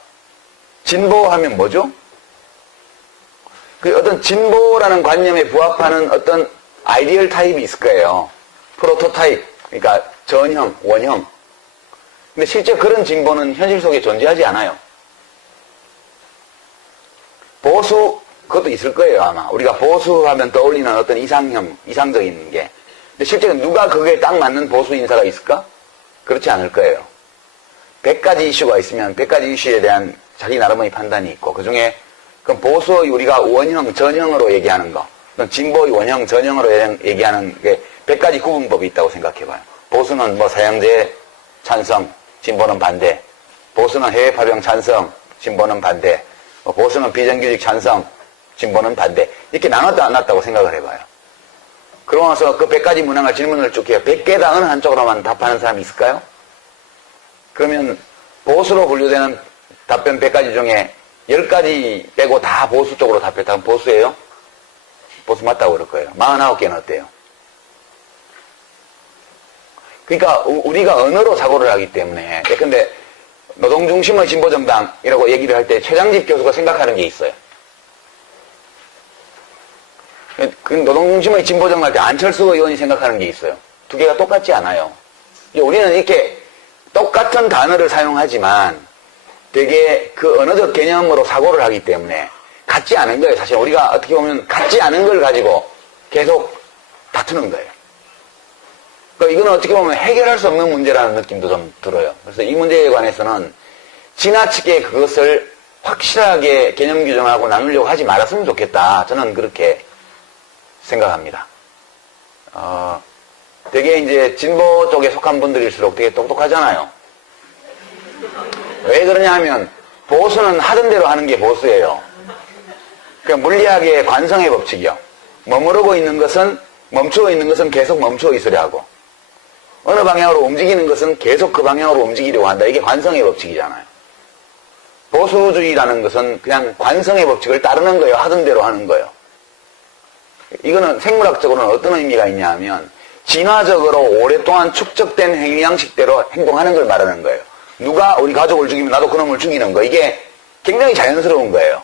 진보하면 뭐죠? 그 어떤 진보라는 관념에 부합하는 어떤 아이디얼 타입이 있을 거예요. 프로토타입. 그러니까 전형, 원형. 근데 실제 그런 진보는 현실 속에 존재하지 않아요. 보수, 그것도 있을 거예요, 아마. 우리가 보수하면 떠올리는 어떤 이상형, 이상적인 게. 근데 실제로 누가 그게 딱 맞는 보수 인사가 있을까? 그렇지 않을 거예요. 100가지 이슈가 있으면 100가지 이슈에 대한 자기 나름의 판단이 있고, 그 중에 그럼 보수의 우리가 원형, 전형으로 얘기하는 거, 진보의 원형, 전형으로 얘기하는 게 100가지 구분법이 있다고 생각해봐요. 보수는 뭐 사형제 찬성, 진보는 반대. 보수는 해외 파병 찬성, 진보는 반대. 보수는 비정규직 찬성, 진보는 반대. 이렇게 나눴다 안 났다고 생각을 해봐요. 그러고 나서 그 100가지 문항을 질문을 쭉 해요. 100개 다 어느 한쪽으로만 답하는 사람이 있을까요? 그러면 보수로 분류되는 답변 100가지 중에 10가지 빼고 다 보수 쪽으로 답했다면 보수예요? 보수 맞다고 그럴 거예요. 49개는 어때요? 그러니까 우리가 언어로 사고를 하기 때문에 근데 노동중심의 진보정당이라고 얘기를 할 때 최장집 교수가 생각하는 게 있어요. 그 노동중심의 진보정당 할 때 안철수 의원이 생각하는 게 있어요. 두 개가 똑같지 않아요. 우리는 이렇게 똑같은 단어를 사용하지만 되게 그 언어적 개념으로 사고를 하기 때문에 같지 않은 거예요. 사실 우리가 어떻게 보면 같지 않은 걸 가지고 계속 다투는 거예요. 그러니까 이거는 어떻게 보면 해결할 수 없는 문제라는 느낌도 좀 들어요. 그래서 이 문제에 관해서는 지나치게 그것을 확실하게 개념 규정하고 나누려고 하지 말았으면 좋겠다. 저는 그렇게 생각합니다. 되게 이제 진보 쪽에 속한 분들일수록 되게 똑똑하잖아요. 왜 그러냐 하면 보수는 하던 대로 하는 게 보수예요. 그러니까 물리학의 관성의 법칙이요. 머무르고 있는 것은, 멈추어 있는 것은 계속 멈추어 있으려 하고, 어느 방향으로 움직이는 것은 계속 그 방향으로 움직이려고 한다. 이게 관성의 법칙이잖아요. 보수주의라는 것은 그냥 관성의 법칙을 따르는 거예요. 하던 대로 하는 거예요. 이거는 생물학적으로는 어떤 의미가 있냐 하면 진화적으로 오랫동안 축적된 행위 양식대로 행동하는 걸 말하는 거예요. 누가 우리 가족을 죽이면 나도 그놈을 죽이는 거. 이게 굉장히 자연스러운 거예요.